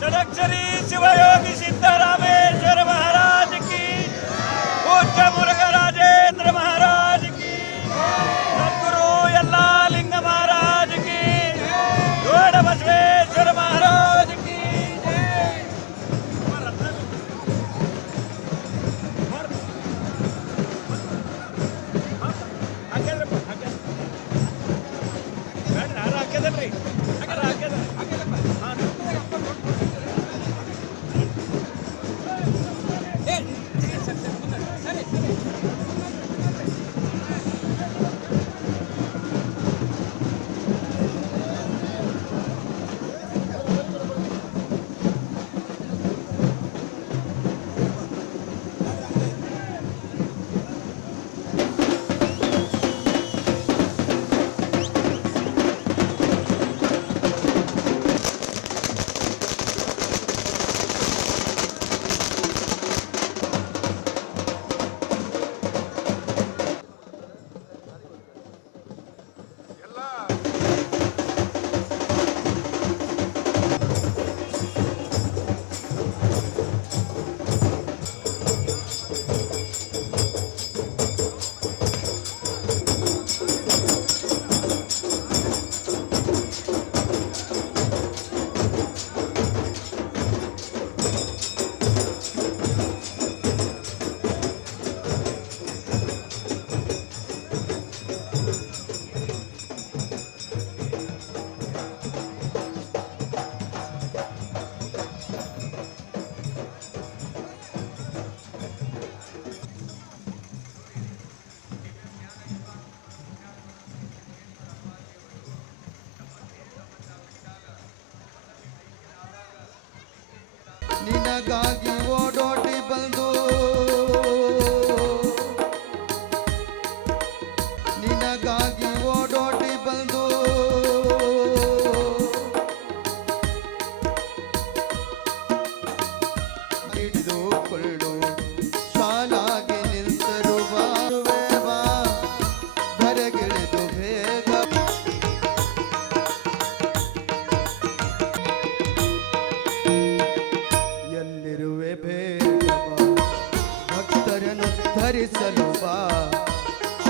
षडक्षरी शिवयोगी सिद्धरामेश्वर महाराज की, पूज्य मुरुघराजेंद्र महाराज की, सद्गुरु यल्लालिंग महाराज की, जोड़ बसवेश्वर महाराज की। ನಿನಗಾಗಿ ಓಡೋಡಿ ಬಂದು ನಿನಗಾಗಿ ಓಡೋಡಿ ಬಂದು ಹಿಡಿದುಕೊಳ್ಳು ಸಾಲಾಗಿ ನಿಂತರುವ ಧರೆಗಿಳಿದು ಬೇಗ ಎಲ್ಲಿರುವೆ ಬೇಗ ಭಕ್ತರನ್ನು ಧರಿಸಲು ಬಾ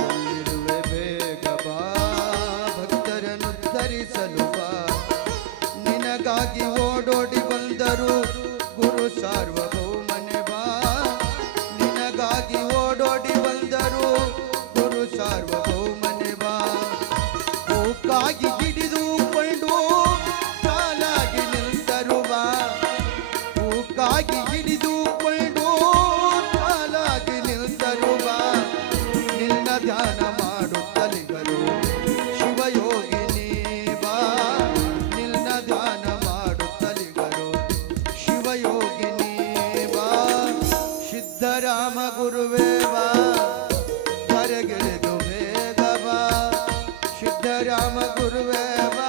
ಎಲ್ಲಿರುವೆ ಬೇಗ ಬಾ ಭಕ್ತರನ್ನು ಧರಿಸಲು ಬಾ ನಿನಗಾಗಿ ಓಡೋಡಿ ಬಂದರು ಗುರು ಸಾರ್ವಭೌಮನೆ ಬಾ ನಿನಗಾಗಿ ಓಡೋಡಿ ಬಂದರು ಗುರು ಸಾರ್ವಭೌಮನೆ ಬಾ ಹೂಕಾಗಿ ಹಿಡಿದುಕೊಂಡು ಸಾಲಾಗಿ ನಿಂತರು ಬಾ ಹೂಕಾಗಿ ಹಿಡಿದುಕೊಂಡು ಸಾಲಾಗಿ ನಿಂತರು ಬಾ ನಿನ್ನ ಧ್ಯಾನ ಮಾಡುತ್ತಲಿಗರು ಶಿವಯೋಗಿನಿ ಬಾ ನಿನ್ನ ಧ್ಯಾನ ಮಾಡುತ್ತಲಿಗರು ಶಿವಯೋಗಿನಿ ಬಾ ಸಿದ್ಧರಾಮ ಗುರುವೇ ಬಾ ಕರೆಗಿಳಿದು ಬೇಗ ಬಾ ಸಿದ್ಧರಾಮ ಗುರುವೇ ಬಾ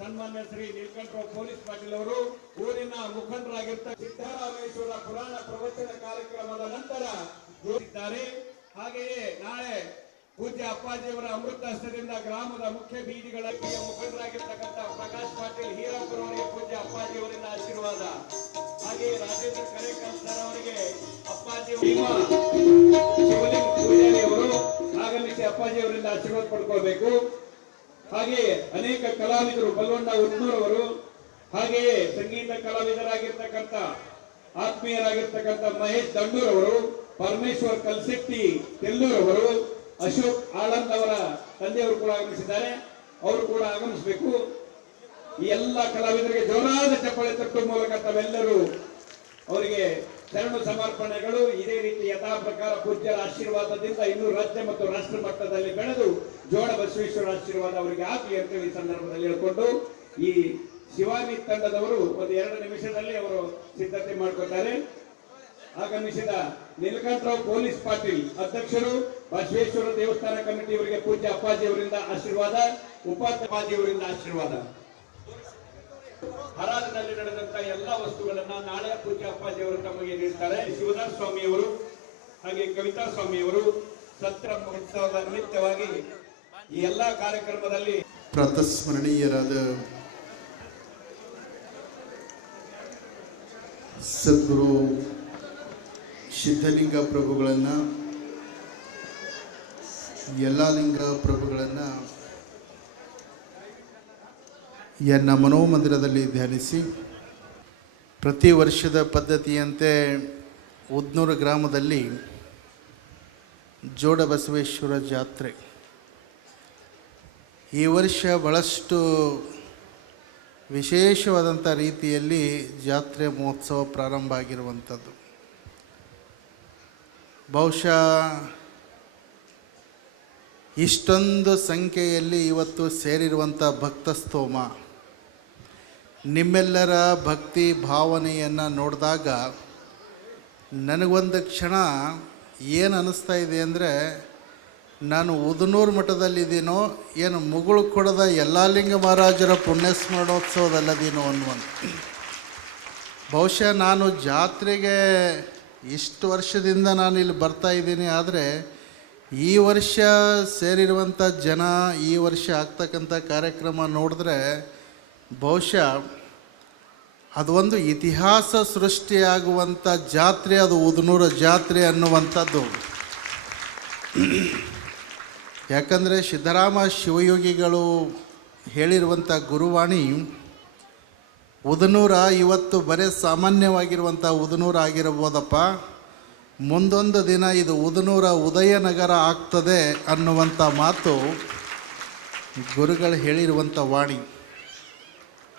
ಸನ್ಮಾನ್ಯ ಶ್ರೀ ನೀಲಕಂಠರಾವ್ ಪೊಲೀಸ್ ಪಾಟೀಲ್ ಅವರು ಊರಿನ ಮುಖಂಡರಾಗಿರ್ತ ಸಿದ್ದರಾಮೇಶ್ವರ ಪುರಾಣ ಪ್ರವಚನ ಕಾರ್ಯಕ್ರಮದ ನಂತರ ಜೋಡಿಸಿದ್ದಾರೆ. ಹಾಗೆಯೇ ನಾಳೆ ಪೂಜ್ಯ ಅಪ್ಪಾಜಿಯವರ ಅಮೃತ ಹಸ್ತದಿಂದ ಗ್ರಾಮದ ಮುಖ್ಯ ಬೀದಿಗಳಲ್ಲಿ ಮುಖಂಡರಾಗಿರ್ತಕ್ಕಂಥ ಪ್ರಕಾಶ್ ಪಾಟೀಲ್ ಹೀರಾಪುರ ಅವರಿಗೆ ಪೂಜ್ಯ ಅಪ್ಪಾಜಿಯವರಿಂದ ಆಶೀರ್ವಾದ. ಹಾಗೆಯೇ ರಾಜೇಂದ್ರ ಕರೇಕಲ್ ಸರ್ ಅವರಿಗೆ ಅಪ್ಪಾಜಿ ಶಿವಲಿಂಗ ಪೂಜಾರಿ ಅವರು ಆಗಮಿಸಿ ಅಪ್ಪಾಜಿಯವರಿಂದ ಆಶೀರ್ವಾದ ಪಡ್ಕೊಳ್ಬೇಕು. ಹಾಗೆಯೇ ಅನೇಕ ಕಲಾವಿದರು ಬಲ್ವಣ್ಣ ಉನ್ನೂರವರು, ಹಾಗೆಯೇ ಸಂಗೀತ ಕಲಾವಿದರಾಗಿರ್ತಕ್ಕಂಥ ಆತ್ಮೀಯರಾಗಿರ್ತಕ್ಕಂಥ ಮಹೇಶ್ ದಂಡೂರವರು, ಪರಮೇಶ್ವರ್ ಕಲ್ಸೆಟ್ಟಿ ತೆಲ್ಲೂರವರು, ಅಶೋಕ್ ಆಳಂದ್ ಅವರ ತಂದೆಯವರು ಕೂಡ ಆಗಮಿಸಿದ್ದಾರೆ. ಅವರು ಕೂಡ ಆಗಮಿಸಬೇಕು. ಈ ಎಲ್ಲ ಕಲಾವಿದರಿಗೆ ಜೋರಾದ ಚಪ್ಪಾಳೆ ತಟ್ಟುವ ಮೂಲಕ ತಾವೆಲ್ಲರೂ ಅವರಿಗೆ ಶರಣು ಸಮರ್ಪಣೆಗಳು. ಇದೇ ರೀತಿ ಯಥಾ ಪ್ರಕಾರ ಪೂಜ್ಯರ ಆಶೀರ್ವಾದದಿಂದ ಇನ್ನೂ ರಾಜ್ಯ ಮತ್ತು ರಾಷ್ಟ್ರ ಮಟ್ಟದಲ್ಲಿ ಬೆಳೆದು ಜೋಡ ಬಸವೇಶ್ವರ ಆಶೀರ್ವಾದ ಅವರಿಗೆ ಆಗಲಿ ಅಂತ ಈ ಸಂದರ್ಭದಲ್ಲಿ ಹೇಳ್ಕೊಂಡು, ಈ ಶಿವಾನಿ ತಂಡದವರು ಒಂದು 2 ನಿಮಿಷದಲ್ಲಿ ಅವರು ಸಿದ್ಧತೆ ಮಾಡ್ಕೊತಾರೆ. ಆಗಮಿಸಿದ ನೀಲಕಂಠರಾವ್ ಪೊಲೀಸ್ ಪಾಟೀಲ್ ಅಧ್ಯಕ್ಷರು, ಬಸವೇಶ್ವರ ದೇವಸ್ಥಾನ ಕಮಿಟಿ ಅವರಿಗೆ ಪೂಜ್ಯ ಅಪ್ಪಾಜಿ ಅವರಿಂದ ಆಶೀರ್ವಾದ, ಉಪಾಧ್ಯಕ್ಷ ಅವರಿಂದ ಆಶೀರ್ವಾದ. ಹರಾಜಿನಲ್ಲಿ ನಡೆದಂತ ಎಲ್ಲಾ ವಸ್ತುಗಳನ್ನ ನಾಳೆ ಪೂಜ್ಯ ಅಪ್ಪಾಜಿ ಅವರು ತಮಗೆ ನೀಡುತ್ತಾರೆ. ಶಿವದಾಸ್ ಸ್ವಾಮಿಯವರು ಹಾಗೆ ಕವಿತಾ ಸ್ವಾಮಿಯವರು ಸತ್ರ ಮಹೋತ್ಸವದ ನಿಮಿತ್ತವಾಗಿ ಈ ಎಲ್ಲಾ ಕಾರ್ಯಕ್ರಮದಲ್ಲಿ ಪ್ರಾತಸ್ಮರಣೀಯರಾದ ಸದ್ಗುರು ಸಿದ್ಧಲಿಂಗ ಪ್ರಭುಗಳನ್ನು, ಯಲ್ಲಾಲಿಂಗ ಪ್ರಭುಗಳನ್ನು ಎನ್ನ ಮನೋಮಂದಿರದಲ್ಲಿ ಧ್ಯಾನಿಸಿ, ಪ್ರತಿ ವರ್ಷದ ಪದ್ಧತಿಯಂತೆ ಉದ್ನೂರು ಗ್ರಾಮದಲ್ಲಿ ಜೋಡ ಬಸವೇಶ್ವರ ಜಾತ್ರೆ ಈ ವರ್ಷ ಭಾಳಷ್ಟು ವಿಶೇಷವಾದಂಥ ರೀತಿಯಲ್ಲಿ ಜಾತ್ರೆ ಮಹೋತ್ಸವ ಪ್ರಾರಂಭ ಆಗಿರುವಂಥದ್ದು. ಬಹುಶಃ ಇಷ್ಟೊಂದು ಸಂಖ್ಯೆಯಲ್ಲಿ ಇವತ್ತು ಸೇರಿರುವಂಥ ಭಕ್ತಸ್ತೋಮ, ನಿಮ್ಮೆಲ್ಲರ ಭಕ್ತಿ ಭಾವನೆಯನ್ನು ನೋಡಿದಾಗ ನನಗೊಂದು ಕ್ಷಣ ಏನು ಅನ್ನಿಸ್ತಾ ಇದೆ ಅಂದರೆ, ನಾನು ಉದನೂರು ಮಠದಲ್ಲಿದ್ದೀನೋ ಏನು ಮುಗುಳು ಕೊಡದ ಯಲ್ಲಾಲಿಂಗ ಮಹಾರಾಜರ ಪುಣ್ಯಸ್ಮರಣೋತ್ಸವದಲ್ಲದೀನೋ ಅನ್ನುವಂಥ. ಬಹುಶಃ ನಾನು ಜಾತ್ರೆಗೆ ಇಷ್ಟು ವರ್ಷದಿಂದ ನಾನು ಇಲ್ಲಿ ಬರ್ತಾ ಇದ್ದೀನಿ, ಆದರೆ ಈ ವರ್ಷ ಸೇರಿರುವಂಥ ಜನ, ಈ ವರ್ಷ ಆಗ್ತಕ್ಕಂಥ ಕಾರ್ಯಕ್ರಮ ನೋಡಿದ್ರೆ ಬಹುಶಃ ಅದು ಒಂದು ಇತಿಹಾಸ ಸೃಷ್ಟಿಯಾಗುವಂಥ ಜಾತ್ರೆ, ಅದು ಉದನೂರು ಜಾತ್ರೆ ಅನ್ನುವಂಥದ್ದು. ಯಾಕಂದರೆ ಸಿದ್ದರಾಮ ಶಿವಯೋಗಿಗಳು ಹೇಳಿರುವಂಥ ಗುರುವಾಣಿ, ಉದನೂರ ಇವತ್ತು ಬರೀ ಸಾಮಾನ್ಯವಾಗಿರುವಂಥ ಉದನೂರು ಆಗಿರಬಹುದಪ್ಪ, ಮುಂದೊಂದು ದಿನ ಇದು ಉದನೂರ ಉದಯನಗರ ಆಗ್ತದೆ ಅನ್ನುವಂಥ ಮಾತು ಗುರುಗಳು ಹೇಳಿರುವಂಥ ವಾಣಿ.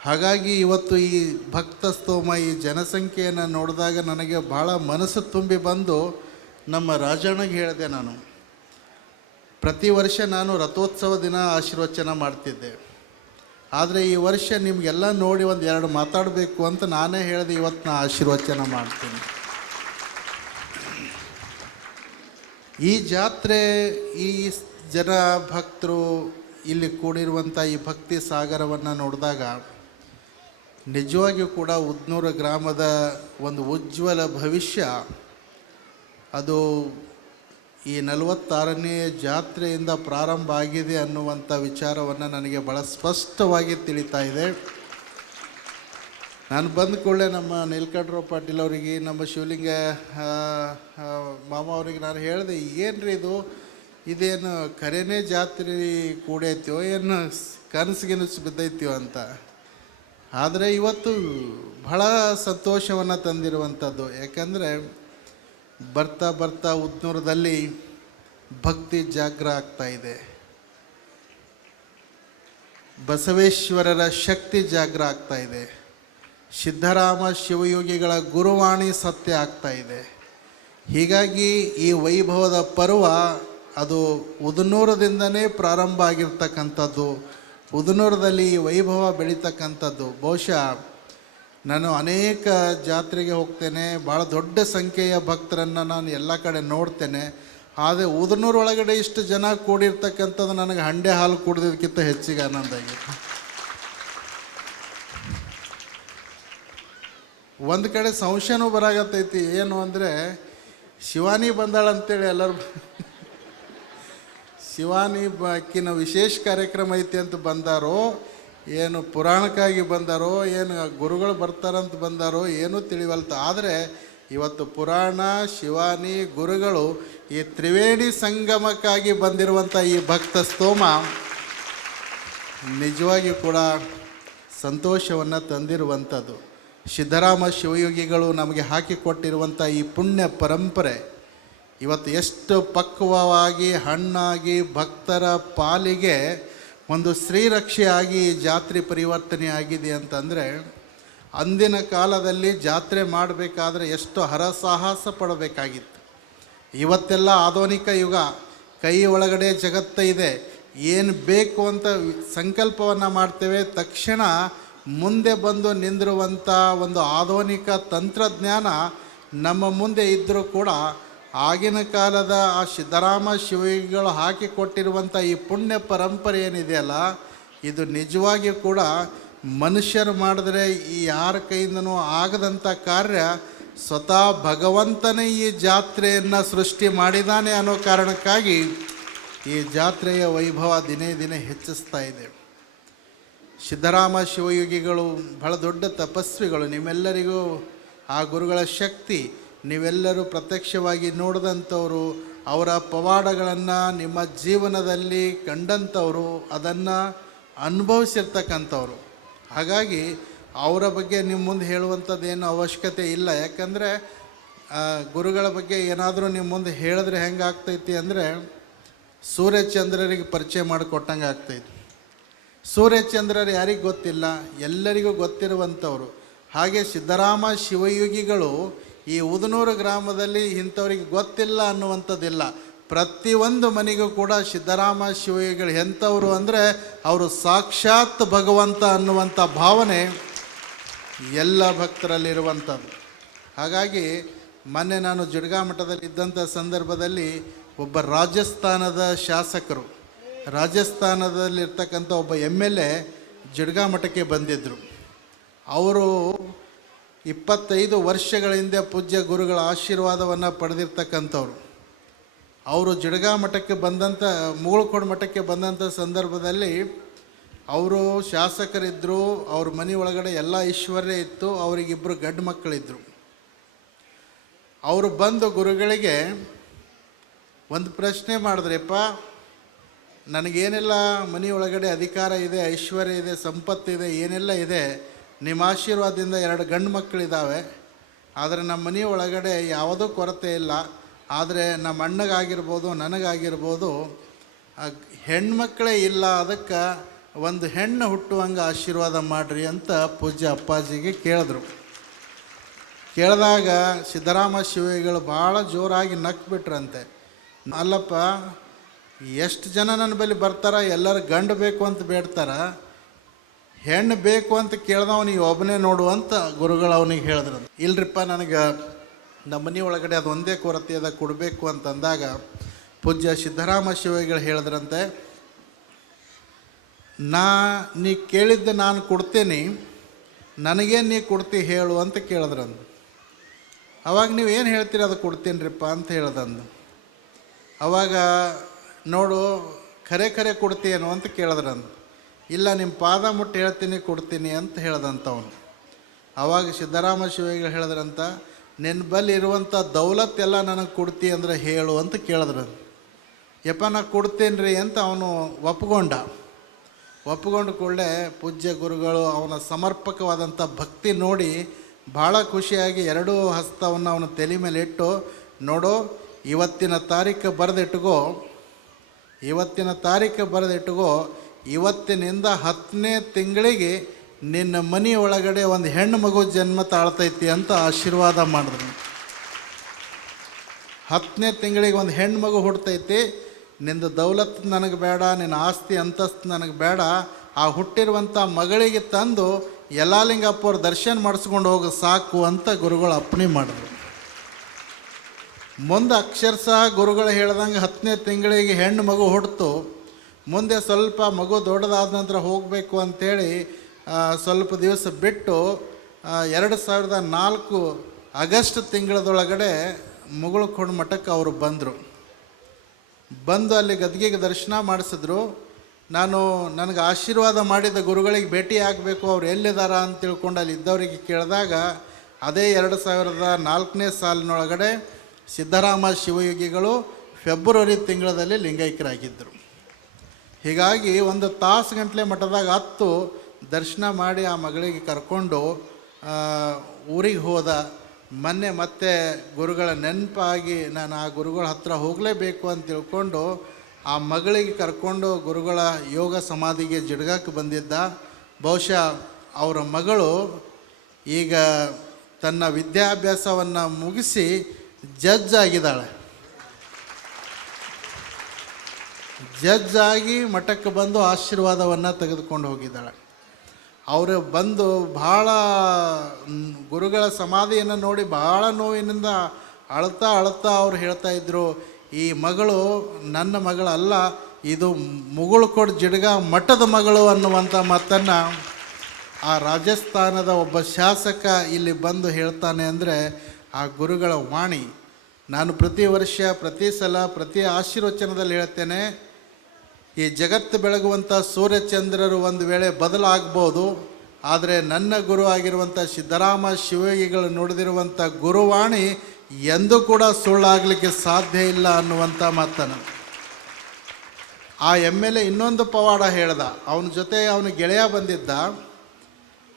ಹಾಗಾಗಿ ಇವತ್ತು ಈ ಭಕ್ತಸ್ತೋಮ, ಈ ಜನಸಂಖ್ಯೆಯನ್ನು ನೋಡಿದಾಗ ನನಗೆ ಭಾಳ ಮನಸ್ಸು ತುಂಬಿ ಬಂದು ನಮ್ಮ ರಾಜಣ್ಣಗೆ ಹೇಳಿದೆ, ನಾನು ಪ್ರತಿ ವರ್ಷ ನಾನು ರಥೋತ್ಸವ ದಿನ ಆಶೀರ್ವಚನ ಮಾಡ್ತಿದ್ದೆ, ಆದರೆ ಈ ವರ್ಷ ನಿಮಗೆಲ್ಲ ನೋಡಿ ಒಂದು 2 ಮಾತಾಡಬೇಕು ಅಂತ ನಾನೇ ಹೇಳಿದೆ, ಇವತ್ತು ನಾನು ಆಶೀರ್ವಚನ ಮಾಡ್ತೀನಿ. ಈ ಜಾತ್ರೆ, ಈ ಜನ ಭಕ್ತರು ಇಲ್ಲಿ ಕೂಡಿರುವಂಥ ಈ ಭಕ್ತಿ ಸಾಗರವನ್ನು ನೋಡಿದಾಗ ನಿಜವಾಗಿಯೂ ಕೂಡ ಉದ್ನೂರು ಗ್ರಾಮದ ಒಂದು ಉಜ್ವಲ ಭವಿಷ್ಯ ಅದು ಈ 46ನೇ ಜಾತ್ರೆಯಿಂದ ಪ್ರಾರಂಭ ಆಗಿದೆ ಅನ್ನುವಂಥ ವಿಚಾರವನ್ನು ನನಗೆ ಭಾಳ ಸ್ಪಷ್ಟವಾಗಿ ತಿಳಿತಾ ಇದೆ. ನಾನು ಬಂದ ಕೂಡಲೇ ನಮ್ಮ ನೀಲಕಂಠರಾವ್ ಪಾಟೀಲ್ ಅವರಿಗೆ, ನಮ್ಮ ಶಿವಲಿಂಗ ಮಾಮ ಅವರಿಗೆ ನಾನು ಹೇಳಿದೆ, ಏನ್ರಿ ಇದೇನು ಕರೆನೇ ಜಾತ್ರೆ ಕೂಡೈತೋ, ಏನು ಕನಸಿಗೆನಸು ಬಿದ್ದೈತೀವೋ ಅಂತ. ಆದರೆ ಇವತ್ತು ಬಹಳ ಸಂತೋಷವನ್ನು ತಂದಿರುವಂಥದ್ದು. ಯಾಕಂದರೆ ಬರ್ತಾ ಬರ್ತಾ ಉದ್ನೂರದಲ್ಲಿ ಭಕ್ತಿ ಜಾಗ್ರ ಆಗ್ತಾ ಇದೆ, ಬಸವೇಶ್ವರರ ಶಕ್ತಿ ಜಾಗ್ರ ಆಗ್ತಾ ಇದೆ, ಸಿದ್ದರಾಮ ಶಿವಯೋಗಿಗಳ ಗುರುವಾಣಿ ಸತ್ಯ ಆಗ್ತಾ ಇದೆ. ಹೀಗಾಗಿ ಈ ವೈಭವದ ಪರ್ವ ಅದು ಉದನೂರದಿಂದನೇ ಪ್ರಾರಂಭ ಆಗಿರ್ತಕ್ಕಂಥದ್ದು, ಉದನೂರದಲ್ಲಿ ಈ ವೈಭವ ಬೆಳೀತಕ್ಕಂಥದ್ದು. ಬಹುಶಃ ನಾನು ಅನೇಕ ಜಾತ್ರೆಗೆ ಹೋಗ್ತೇನೆ, ಭಾಳ ದೊಡ್ಡ ಸಂಖ್ಯೆಯ ಭಕ್ತರನ್ನು ನಾನು ಎಲ್ಲ ಕಡೆ ನೋಡ್ತೇನೆ, ಆದರೆ ಉದನೂರು ಒಳಗಡೆ ಇಷ್ಟು ಜನ ಕೂಡಿರ್ತಕ್ಕಂಥದ್ದು ನನಗೆ ಹಂಡೆ ಹಾಲು ಕುಡಿಯೋದಕ್ಕಿಂತ ಹೆಚ್ಚಿಗೆ ಆನಂದ ಆಗಿದೆ. ಒಂದು ಕಡೆ ಸಂಶಯನೂ ಬರಾಗತ್ತೈತಿ, ಏನು ಅಂದರೆ ಶಿವಾನಿ ಬಂದಾಳಂತೇಳಿ ಎಲ್ಲರೂ ಶಿವಾನಿ ಆಕಿನ ವಿಶೇಷ ಕಾರ್ಯಕ್ರಮ ಐತಿ ಅಂತ ಬಂದಾರೋ, ಏನು ಪುರಾಣಕ್ಕಾಗಿ ಬಂದಾರೋ, ಏನು ಗುರುಗಳು ಬರ್ತಾರಂತ ಬಂದಾರೋ ಏನೂ ತಿಳಿವಲ್ತ. ಆದರೆ ಇವತ್ತು ಪುರಾಣ, ಶಿವಾನಿ, ಗುರುಗಳು ಈ ತ್ರಿವೇಣಿ ಸಂಗಮಕ್ಕಾಗಿ ಬಂದಿರುವಂಥ ಈ ಭಕ್ತ ಸ್ತೋಮ ನಿಜವಾಗಿಯೂ ಕೂಡ ಸಂತೋಷವನ್ನು ತಂದಿರುವಂಥದ್ದು. ಸಿದ್ಧರಾಮ ಶಿವಯೋಗಿಗಳು ನಮಗೆ ಹಾಕಿಕೊಟ್ಟಿರುವಂಥ ಈ ಪುಣ್ಯ ಪರಂಪರೆ ಇವತ್ತು ಎಷ್ಟು ಪಕ್ವವಾಗಿ ಹಣ್ಣಾಗಿ ಭಕ್ತರ ಪಾಲಿಗೆ ಒಂದು ಶ್ರೀರಕ್ಷೆಯಾಗಿ ಈ ಜಾತ್ರೆ ಪರಿವರ್ತನೆ ಆಗಿದೆ ಅಂತಂದರೆ, ಅಂದಿನ ಕಾಲದಲ್ಲಿ ಜಾತ್ರೆ ಮಾಡಬೇಕಾದ್ರೆ ಎಷ್ಟು ಹರಸಾಹಸ ಪಡಬೇಕಾಗಿತ್ತು. ಇವತ್ತೆಲ್ಲ ಆಧುನಿಕ ಯುಗ, ಕೈ ಒಳಗಡೆ ಜಗತ್ತು ಇದೆ. ಏನು ಬೇಕು ಅಂತ ಸಂಕಲ್ಪವನ್ನು ಮಾಡ್ತೇವೆ, ತಕ್ಷಣ ಮುಂದೆ ಬಂದು ನಿಂದಿರುವಂಥ ಒಂದು ಆಧುನಿಕ ತಂತ್ರಜ್ಞಾನ ನಮ್ಮ ಮುಂದೆ ಇದ್ದರೂ ಕೂಡ ಆಗಿನ ಕಾಲದ ಆ ಸಿದ್ಧರಾಮ ಶಿವಯೋಗಿಗಳು ಹಾಕಿಕೊಟ್ಟಿರುವಂಥ ಈ ಪುಣ್ಯ ಪರಂಪರೆ ಏನಿದೆಯಲ್ಲ, ಇದು ನಿಜವಾಗಿಯೂ ಕೂಡ ಮನುಷ್ಯರು ಮಾಡಿದ್ರೆ ಈ ಯಾರ ಕೈಯಿಂದನೂ ಆಗದಂಥ ಕಾರ್ಯ ಸ್ವತಃ ಭಗವಂತನೇ ಈ ಜಾತ್ರೆಯನ್ನು ಸೃಷ್ಟಿ ಮಾಡಿದ್ದಾನೆ ಅನ್ನೋ ಕಾರಣಕ್ಕಾಗಿ ಈ ಜಾತ್ರೆಯ ವೈಭವ ದಿನೇ ದಿನೇ ಹೆಚ್ಚಿಸ್ತಾ ಇದೆ. ಸಿದ್ಧರಾಮ ಶಿವಯೋಗಿಗಳು ಬಹಳ ದೊಡ್ಡ ತಪಸ್ವಿಗಳು. ನಿಮ್ಮೆಲ್ಲರಿಗೂ ಆ ಗುರುಗಳ ಶಕ್ತಿ ನೀವೆಲ್ಲರೂ ಪ್ರತ್ಯಕ್ಷವಾಗಿ ನೋಡಿದಂಥವರು, ಅವರ ಪವಾಡಗಳನ್ನು ನಿಮ್ಮ ಜೀವನದಲ್ಲಿ ಕಂಡಂಥವರು, ಅದನ್ನು ಅನುಭವಿಸಿರ್ತಕ್ಕಂಥವ್ರು. ಹಾಗಾಗಿ ಅವರ ಬಗ್ಗೆ ನಿಮ್ಮ ಮುಂದೆ ಹೇಳುವಂಥದ್ದೇನು ಅವಶ್ಯಕತೆ ಇಲ್ಲ. ಯಾಕಂದರೆ ಗುರುಗಳ ಬಗ್ಗೆ ಏನಾದರೂ ನಿಮ್ಮ ಮುಂದೆ ಹೇಳಿದ್ರೆ ಹೆಂಗೆ ಆಗ್ತೈತಿ ಅಂದರೆ, ಸೂರ್ಯಚಂದ್ರರಿಗೆ ಪರಿಚಯ ಮಾಡಿಕೊಟ್ಟಂಗೆ ಆಗ್ತೈತಿ. ಸೂರ್ಯಚಂದ್ರರು ಯಾರಿಗೆ ಗೊತ್ತಿಲ್ಲ, ಎಲ್ಲರಿಗೂ ಗೊತ್ತಿರುವಂಥವ್ರು. ಹಾಗೆ ಸಿದ್ಧರಾಮ ಶಿವಯೋಗಿಗಳು ಈ ಉದನೂರು ಗ್ರಾಮದಲ್ಲಿ ಇಂಥವ್ರಿಗೆ ಗೊತ್ತಿಲ್ಲ ಅನ್ನುವಂಥದ್ದಿಲ್ಲ. ಪ್ರತಿಯೊಂದು ಮನೆಗೂ ಕೂಡ ಸಿದ್ಧರಾಮ ಶಿವಯೋಗಿಗಳು ಎಂಥವರು ಅಂದರೆ ಅವರು ಸಾಕ್ಷಾತ್ ಭಗವಂತ ಅನ್ನುವಂಥ ಭಾವನೆ ಎಲ್ಲ ಭಕ್ತರಲ್ಲಿರುವಂಥದ್ದು. ಹಾಗಾಗಿ ಮೊನ್ನೆ ನಾನು ಜುಡ್ಗಾ ಮಠದಲ್ಲಿ ಇದ್ದಂಥ ಸಂದರ್ಭದಲ್ಲಿ ಒಬ್ಬ ರಾಜಸ್ಥಾನದ ಶಾಸಕರು, ರಾಜಸ್ಥಾನದಲ್ಲಿರ್ತಕ್ಕಂಥ ಒಬ್ಬ MLA ಜುಡ್ಗಾ ಮಠಕ್ಕೆ ಬಂದಿದ್ದರು. ಅವರು 25 ವರ್ಷಗಳ ಹಿಂದೆ ಪೂಜ್ಯ ಗುರುಗಳ ಆಶೀರ್ವಾದವನ್ನು ಪಡೆದಿರ್ತಕ್ಕಂಥವ್ರು. ಅವರು ಜುಡ್ಗಾ ಮಠಕ್ಕೆ ಬಂದಂಥ, ಮುಗುಳ್ಕೋಡು ಮಠಕ್ಕೆ ಬಂದಂಥ ಸಂದರ್ಭದಲ್ಲಿ ಅವರು ಶಾಸಕರಿದ್ದರು. ಅವ್ರ ಮನೆ ಒಳಗಡೆ ಎಲ್ಲ ಐಶ್ವರ್ಯ ಇತ್ತು. ಅವರಿಗಿಬ್ಬರು ಗಂಡು ಮಕ್ಕಳಿದ್ದರು. ಅವರು ಬಂದು ಗುರುಗಳಿಗೆ ಒಂದು ಪ್ರಶ್ನೆ ಮಾಡಿದ್ರಪ್ಪ, ನನಗೇನೆಲ್ಲ ಮನೆ ಒಳಗಡೆ ಅಧಿಕಾರ ಇದೆ, ಐಶ್ವರ್ಯ ಇದೆ, ಸಂಪತ್ತಿದೆ, ಏನೆಲ್ಲ ಇದೆ, ನಿಮ್ಮ ಆಶೀರ್ವಾದದಿಂದ 2 ಗಂಡು ಮಕ್ಕಳಿದ್ದಾವೆ. ಆದರೆ ನಮ್ಮ ಮನೆ ಒಳಗಡೆ ಯಾವುದೂ ಕೊರತೆ ಇಲ್ಲ. ಆದರೆ ನಮ್ಮ ಅಣ್ಣಗಾಗಿರ್ಬೋದು, ನನಗಾಗಿರ್ಬೋದು ಹೆಣ್ಮಕ್ಕಳೇ ಇಲ್ಲ. ಅದಕ್ಕೆ ಒಂದು ಹೆಣ್ಣು ಹುಟ್ಟುವಂಗೆ ಆಶೀರ್ವಾದ ಮಾಡಿರಿ ಅಂತ ಪೂಜ್ಯ ಅಪ್ಪಾಜಿಗೆ ಕೇಳಿದ್ರು. ಕೇಳಿದಾಗ ಸಿದ್ಧರಾಮ ಶಿವಯೋಗಿಗಳು ಭಾಳ ಜೋರಾಗಿ ನಕ್ಬಿಟ್ರಂತೆ. ಅಲ್ಲಪ್ಪ, ಎಷ್ಟು ಜನ ನನ್ನ ಬಳಿ ಬರ್ತಾರ, ಎಲ್ಲರೂ ಗಂಡು ಬೇಕು ಅಂತ ಬೇಡ್ತಾರ, ಹೆಣ್ಣು ಬೇಕು ಅಂತ ಕೇಳ್ದವ ನೀವು ಒಬ್ಬನೇ ನೋಡು ಅಂತ ಗುರುಗಳು ಅವನಿಗೆ ಹೇಳಿದ್ರು. ಇಲ್ರಿಪ್ಪ, ನನಗೆ ನಮ್ಮ ಮನೆ ಒಳಗಡೆ ಅದು ಒಂದೇ ಕೊರತೆ ಅದ, ಕೊಡಬೇಕು ಅಂತಂದಾಗ ಪೂಜ್ಯ ಸಿದ್ಧರಾಮ ಶಿವಯೋಗಿಗಳು ಹೇಳಿದ್ರಂತೆ, ನೀ ಕೇಳಿದ್ದೆ ನಾನು ಕೊಡ್ತೀನಿ, ನನಗೇನು ನೀ ಕೊಡ್ತಿ ಹೇಳು ಅಂತ ಕೇಳಿದ್ರಂದು. ಅವಾಗ ನೀವು ಏನು ಹೇಳ್ತೀರಿ ಅದು ಕೊಡ್ತೀನಿರಿಪ್ಪ ಅಂತ ಹೇಳ್ದಂದು. ಅವಾಗ ನೋಡು ಖರೆ ಕೊಡ್ತೀಯೇನು ಅಂತ ಕೇಳಿದ್ರಂದು. ಇಲ್ಲ, ನಿಮ್ಮ ಪಾದ ಮುಟ್ಟಿ ಹೇಳ್ತೀನಿ ಕೊಡ್ತೀನಿ ಅಂತ ಹೇಳ್ದಂಥವನು. ಆವಾಗ ಸಿದ್ಧರಾಮ ಶಿವಯೋಗಿಗಳು ಹೇಳಿದ್ರಂತ, ನಿನ್ನ ಬಲ್ಲಿ ಇರುವಂಥ ದೌಲತ್ತೆಲ್ಲ ನನಗೆ ಕೊಡ್ತಿ ಅಂದರೆ ಹೇಳು ಅಂತ ಕೇಳಿದ್ರು. ಯಪ್ಪ, ನಾ ಕೊಡ್ತೀನಿ ರೀ ಅಂತ ಅವನು ಒಪ್ಪಿಕೊಂಡು ಕೂಡಲೇ ಪೂಜ್ಯ ಗುರುಗಳು ಅವನ ಸಮರ್ಪಕವಾದಂಥ ಭಕ್ತಿ ನೋಡಿ ಭಾಳ ಖುಷಿಯಾಗಿ 2 ಹಸ್ತವನ್ನು ಅವನ ತಲೆ ಮೇಲೆ ಇಟ್ಟು, ನೋಡು, ಇವತ್ತಿನ ತಾರೀಕು ಬರೆದಿಟ್ಟುಕೋ, ಇವತ್ತಿನಿಂದ 10ನೇ ತಿಂಗಳಿಗೆ ನಿನ್ನ ಮನೆ ಒಳಗಡೆ ಒಂದು ಹೆಣ್ಣು ಮಗು ಜನ್ಮ ತಾಳ್ತೈತಿ ಅಂತ ಆಶೀರ್ವಾದ ಮಾಡಿದ್ರು. 10ನೇ ತಿಂಗಳಿಗೆ ಒಂದು ಹೆಣ್ಣು ಮಗು ಹುಡ್ತೈತಿ. ನಿಂದು ದೌಲತ್ತು ನನಗೆ ಬೇಡ, ನಿನ್ನ ಆಸ್ತಿ ಅಂತಸ್ತು ನನಗೆ ಬೇಡ, ಆ ಹುಟ್ಟಿರುವಂಥ ಮಗಳಿಗೆ ತಂದು ಯಲ್ಲಾಲಿಂಗಪ್ಪ ಅವ್ರ ದರ್ಶನ ಮಾಡಿಸ್ಕೊಂಡು ಹೋಗು ಸಾಕು ಅಂತ ಗುರುಗಳು ಅಪ್ಪಣೆ ಮಾಡಿದ್ರು. ಮುಂದೆ ಅಕ್ಷರಶಃ ಗುರುಗಳು ಹೇಳ್ದಂಗೆ 10ನೇ ತಿಂಗಳಿಗೆ ಹೆಣ್ಣು ಮಗು ಹುಡ್ತು. ಮುಂದೆ ಸ್ವಲ್ಪ ಮಗು ದೊಡ್ಡದಾದ ನಂತರ ಹೋಗಬೇಕು ಅಂಥೇಳಿ ಸ್ವಲ್ಪ ದಿವಸ ಬಿಟ್ಟು 2004 ಆಗಸ್ಟ್ ತಿಂಗಳದೊಳಗಡೆ ಮುಗುಳುಕೋಡು ಮಠಕ್ಕೆ ಅವರು ಬಂದು ಅಲ್ಲಿ ಗದ್ಗಿಗೆ ದರ್ಶನ ಮಾಡಿಸಿದ್ರು. ನನಗೆ ಆಶೀರ್ವಾದ ಮಾಡಿದ ಗುರುಗಳಿಗೆ ಭೇಟಿ ಆಗಬೇಕು, ಅವ್ರು ಎಲ್ಲಿದ್ದಾರ ಅಂತ ತಿಳ್ಕೊಂಡು ಅಲ್ಲಿ ಇದ್ದವರಿಗೆ ಕೇಳಿದಾಗ ಅದೇ 2004ನೇ ಸಾಲಿನೊಳಗಡೆ ಸಿದ್ದರಾಮ ಶಿವಯೋಗಿಗಳು ಫೆಬ್ರವರಿ ತಿಂಗಳಲ್ಲಿ ಲಿಂಗೈಕ್ಯರಾಗಿದ್ದರು. ಹೀಗಾಗಿ 1 ತಾಸು ಗಂಟಲೆ ಮಠದಾಗ ಹತ್ತು ದರ್ಶನ ಮಾಡಿ ಆ ಮಗಳಿಗೆ ಕರ್ಕೊಂಡು ಊರಿಗೆ ಹೋದ. ಮೊನ್ನೆ ಮತ್ತೆ ಗುರುಗಳ ನೆನಪಾಗಿ ನಾನು ಆ ಗುರುಗಳ ಹತ್ರ ಹೋಗಲೇಬೇಕು ಅಂತ ತಿಳ್ಕೊಂಡು ಆ ಮಗಳಿಗೆ ಕರ್ಕೊಂಡು ಗುರುಗಳ ಯೋಗ ಸಮಾಧಿಗೆ ಜಿಡ್ಗಕ್ಕೆ ಬಂದಿದ್ದ. ಬಹುಶಃ ಅವರ ಮಗಳು ಈಗ ತನ್ನ ವಿದ್ಯಾಭ್ಯಾಸವನ್ನು ಮುಗಿಸಿ ಜಡ್ಜ್ ಆಗಿದ್ದಾಳೆ. ಜಡ್ಜ್ ಆಗಿ ಮಠಕ್ಕೆ ಬಂದು ಆಶೀರ್ವಾದವನ್ನು ತೆಗೆದುಕೊಂಡು ಹೋಗಿದ್ದಾಳೆ. ಅವರು ಬಂದು ಭಾಳ ಗುರುಗಳ ಸಮಾಧಿಯನ್ನು ನೋಡಿ ಭಾಳ ನೋವಿನಿಂದ ಅಳ್ತಾ ಅವ್ರು ಹೇಳ್ತಾಯಿದ್ರು, ಈ ಮಗಳು ನನ್ನ ಮಗಳಲ್ಲ, ಇದು ಮುಗುಳುಕೋಡು ಜಿಡ್ಗ ಮಠದ ಮಗಳು ಅನ್ನುವಂಥ ಮಾತನ್ನು ಆ ರಾಜಸ್ಥಾನದ ಒಬ್ಬ ಶಾಸಕ ಇಲ್ಲಿ ಬಂದು ಹೇಳ್ತಾನೆ ಅಂದರೆ ಆ ಗುರುಗಳ ವಾಣಿ. ನಾನು ಪ್ರತಿ ವರ್ಷ ಪ್ರತಿ ಸಲ ಪ್ರತಿ ಆಶೀರ್ವಚನದಲ್ಲಿ ಹೇಳ್ತೇನೆ, ಈ ಜಗತ್ತು ಬೆಳಗುವಂಥ ಸೂರ್ಯಚಂದ್ರರು ಒಂದು ವೇಳೆ ಬದಲಾಗ್ಬೋದು, ಆದರೆ ನನ್ನ ಗುರು ಆಗಿರುವಂಥ ಸಿದ್ದರಾಮ ಶಿವಯೋಗಿಗಳು ನುಡಿದಿರುವಂಥ ಗುರುವಾಣಿ ಎಂದೂ ಕೂಡ ಸುಳ್ಳಾಗಲಿಕ್ಕೆ ಸಾಧ್ಯ ಇಲ್ಲ ಅನ್ನುವಂಥ ಮಾತನ್ನು ಆ MLA ಇನ್ನೊಂದು ಪವಾಡ ಹೇಳ್ದ. ಅವನ ಜೊತೆ ಅವನ ಗೆಳೆಯ ಬಂದಿದ್ದ.